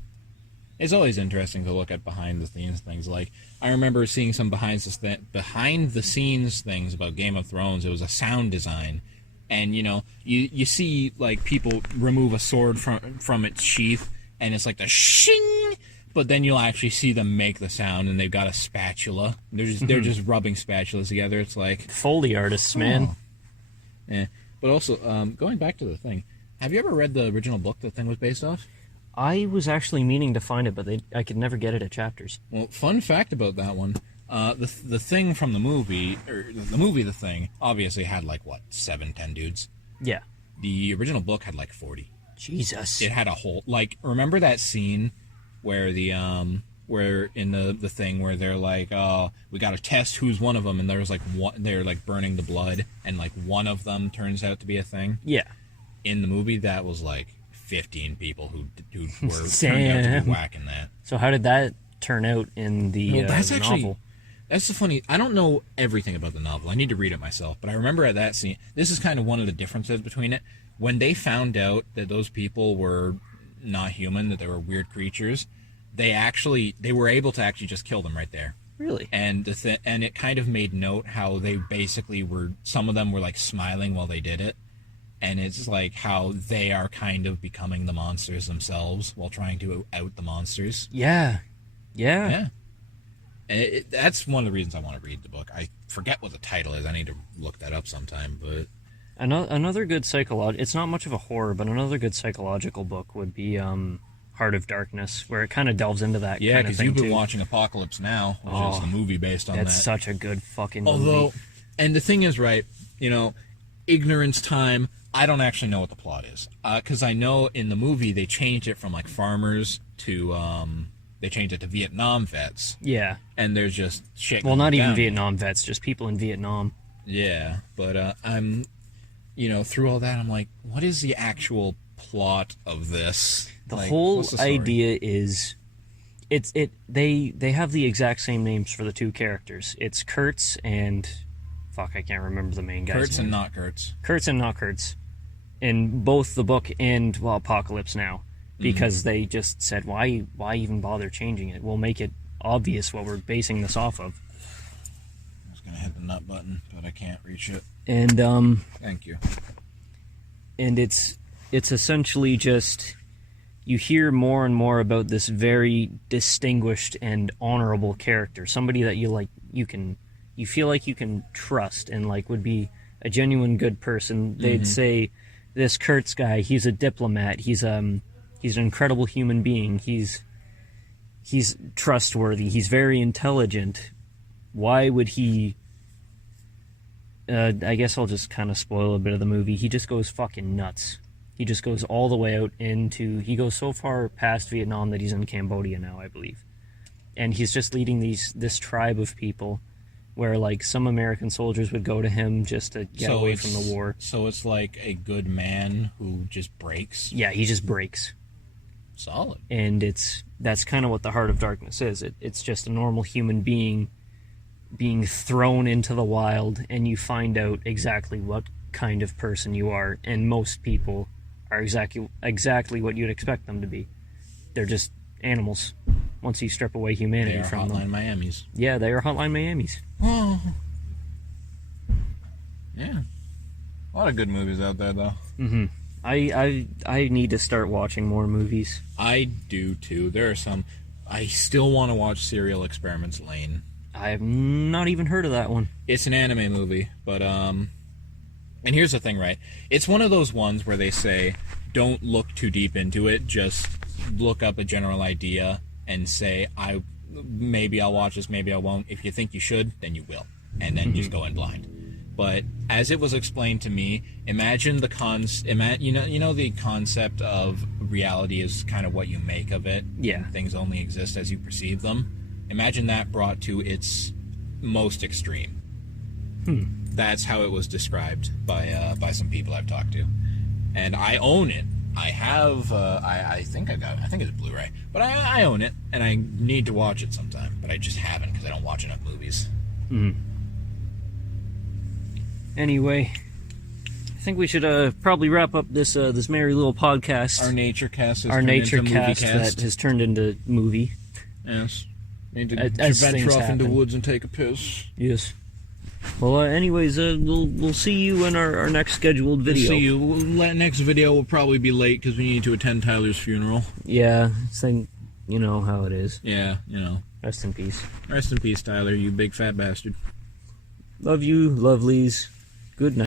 It's always interesting to look at behind-the-scenes things. Like, I remember seeing some behind-the-scenes things about Game of Thrones. It was a sound design. And, you see, like, people remove a sword from its sheath, and it's like the shing! But then you'll actually see them make the sound, and they've got a spatula. They're just rubbing spatulas together. It's like... Foley artists, man. Yeah. But also, going back to The Thing, have you ever read the original book The Thing was based off? I was actually meaning to find it, but I could never get it at Chapters. Well, fun fact about that one, the Thing from the movie, or the movie The Thing, obviously had like, 7-10 dudes? Yeah. The original book had like 40. Jesus. It had a whole, like, remember that scene where where in the Thing where they're like, we gotta test who's one of them, and there's like they're like burning the blood, and like one of them turns out to be a Thing? Yeah. In the movie, that was like 15 people who were turned out to be whacking that. So how did that turn out in the novel? That's the funny... I don't know everything about the novel. I need to read it myself. But I remember at that scene... This is kind of one of the differences between it. When they found out that those people were not human, that they were weird creatures, they were able to actually just kill them right there. Really? And and it kind of made note how they basically were... Some of them were like smiling while they did it. And it's like how they are kind of becoming the monsters themselves while trying to out the monsters. Yeah. Yeah. And that's one of the reasons I want to read the book. I forget what the title is. I need to look that up sometime. But another good it's not much of a horror, but another good psychological book would be Heart of Darkness, where it kind of delves into that Yeah, kind of because thing you've been too. watching Apocalypse Now, which is the movie based on That's that. such a good fucking movie. Although, and the thing is, right, you know, ignorance time, I don't actually know what the plot is. Because I know in the movie they changed it from, like, farmers to, they changed it to Vietnam vets. Yeah. And there's just shit Well, going not even down. Vietnam vets, just people in Vietnam. Yeah, but I'm, you know, through all that, I'm like, what is the actual plot of this? The Like, whole what's the story? idea is, they have the exact same names for the two characters. It's Kurtz and, fuck, I can't remember the main guy's Kurtz name. and not Kurtz. Kurtz and not Kurtz, in both the book and Apocalypse Now, because they just said, why even bother changing it? We'll make it obvious what we're basing this off of. I was gonna hit the nut button, but I can't reach it. And Thank you. and it's essentially just, you hear more and more about this very distinguished and honorable character, somebody that you feel like you can trust and like would be a genuine good person. They'd say, this Kurtz guy, he's a diplomat, he's an incredible human being, he's trustworthy, he's very intelligent. Why would he I guess I'll just kind of spoil a bit of the movie. He just goes fucking nuts. He just goes all the way out into... He goes so far past Vietnam that he's in Cambodia now, I believe. And he's just leading this tribe of people where, like, some American soldiers would go to him just to get away from the war. So it's like a good man who just breaks? Yeah, he just breaks. Solid. And that's kind of what the Heart of Darkness is. It's just a normal human being being thrown into the wild, and you find out exactly what kind of person you are, and most people are exactly what you'd expect them to be. They're just animals once you strip away humanity They are from Hotline them. Miamis. Yeah, they are Hotline Miamis. Oh. Yeah. A lot of good movies out there, though. Mm-hmm. I need to start watching more movies. I do, too. There are some... I still want to watch Serial Experiments Lane. I have not even heard of that one. It's an anime movie, but, and here's the thing, right? It's one of those ones where they say, don't look too deep into it, just look up a general idea and say, maybe I'll watch this, maybe I won't. If you think you should, then you will. And then just go in blind. But as it was explained to me, imagine the you know the concept of reality is kind of what you make of it. Yeah. Things only exist as you perceive them. Imagine that brought to its most extreme. That's how it was described by some people I've talked to, and I own it. I have. I think it's Blu-ray, but I own it, and I need to watch it sometime. But I just haven't because I don't watch enough movies. Anyway, I think we should probably wrap up this merry little podcast. Our NatureCast. Our NatureCast that has turned into movie. Yes. Need to As venture things off into happen. woods and take a piss. Yes. Well, anyways, we'll see you in our next scheduled video. See you. Next video will probably be late because we need to attend Tyler's funeral. Yeah, you know how it is. Yeah, you know. Rest in peace. Rest in peace, Tyler, you big fat bastard. Love you, lovelies. Good night.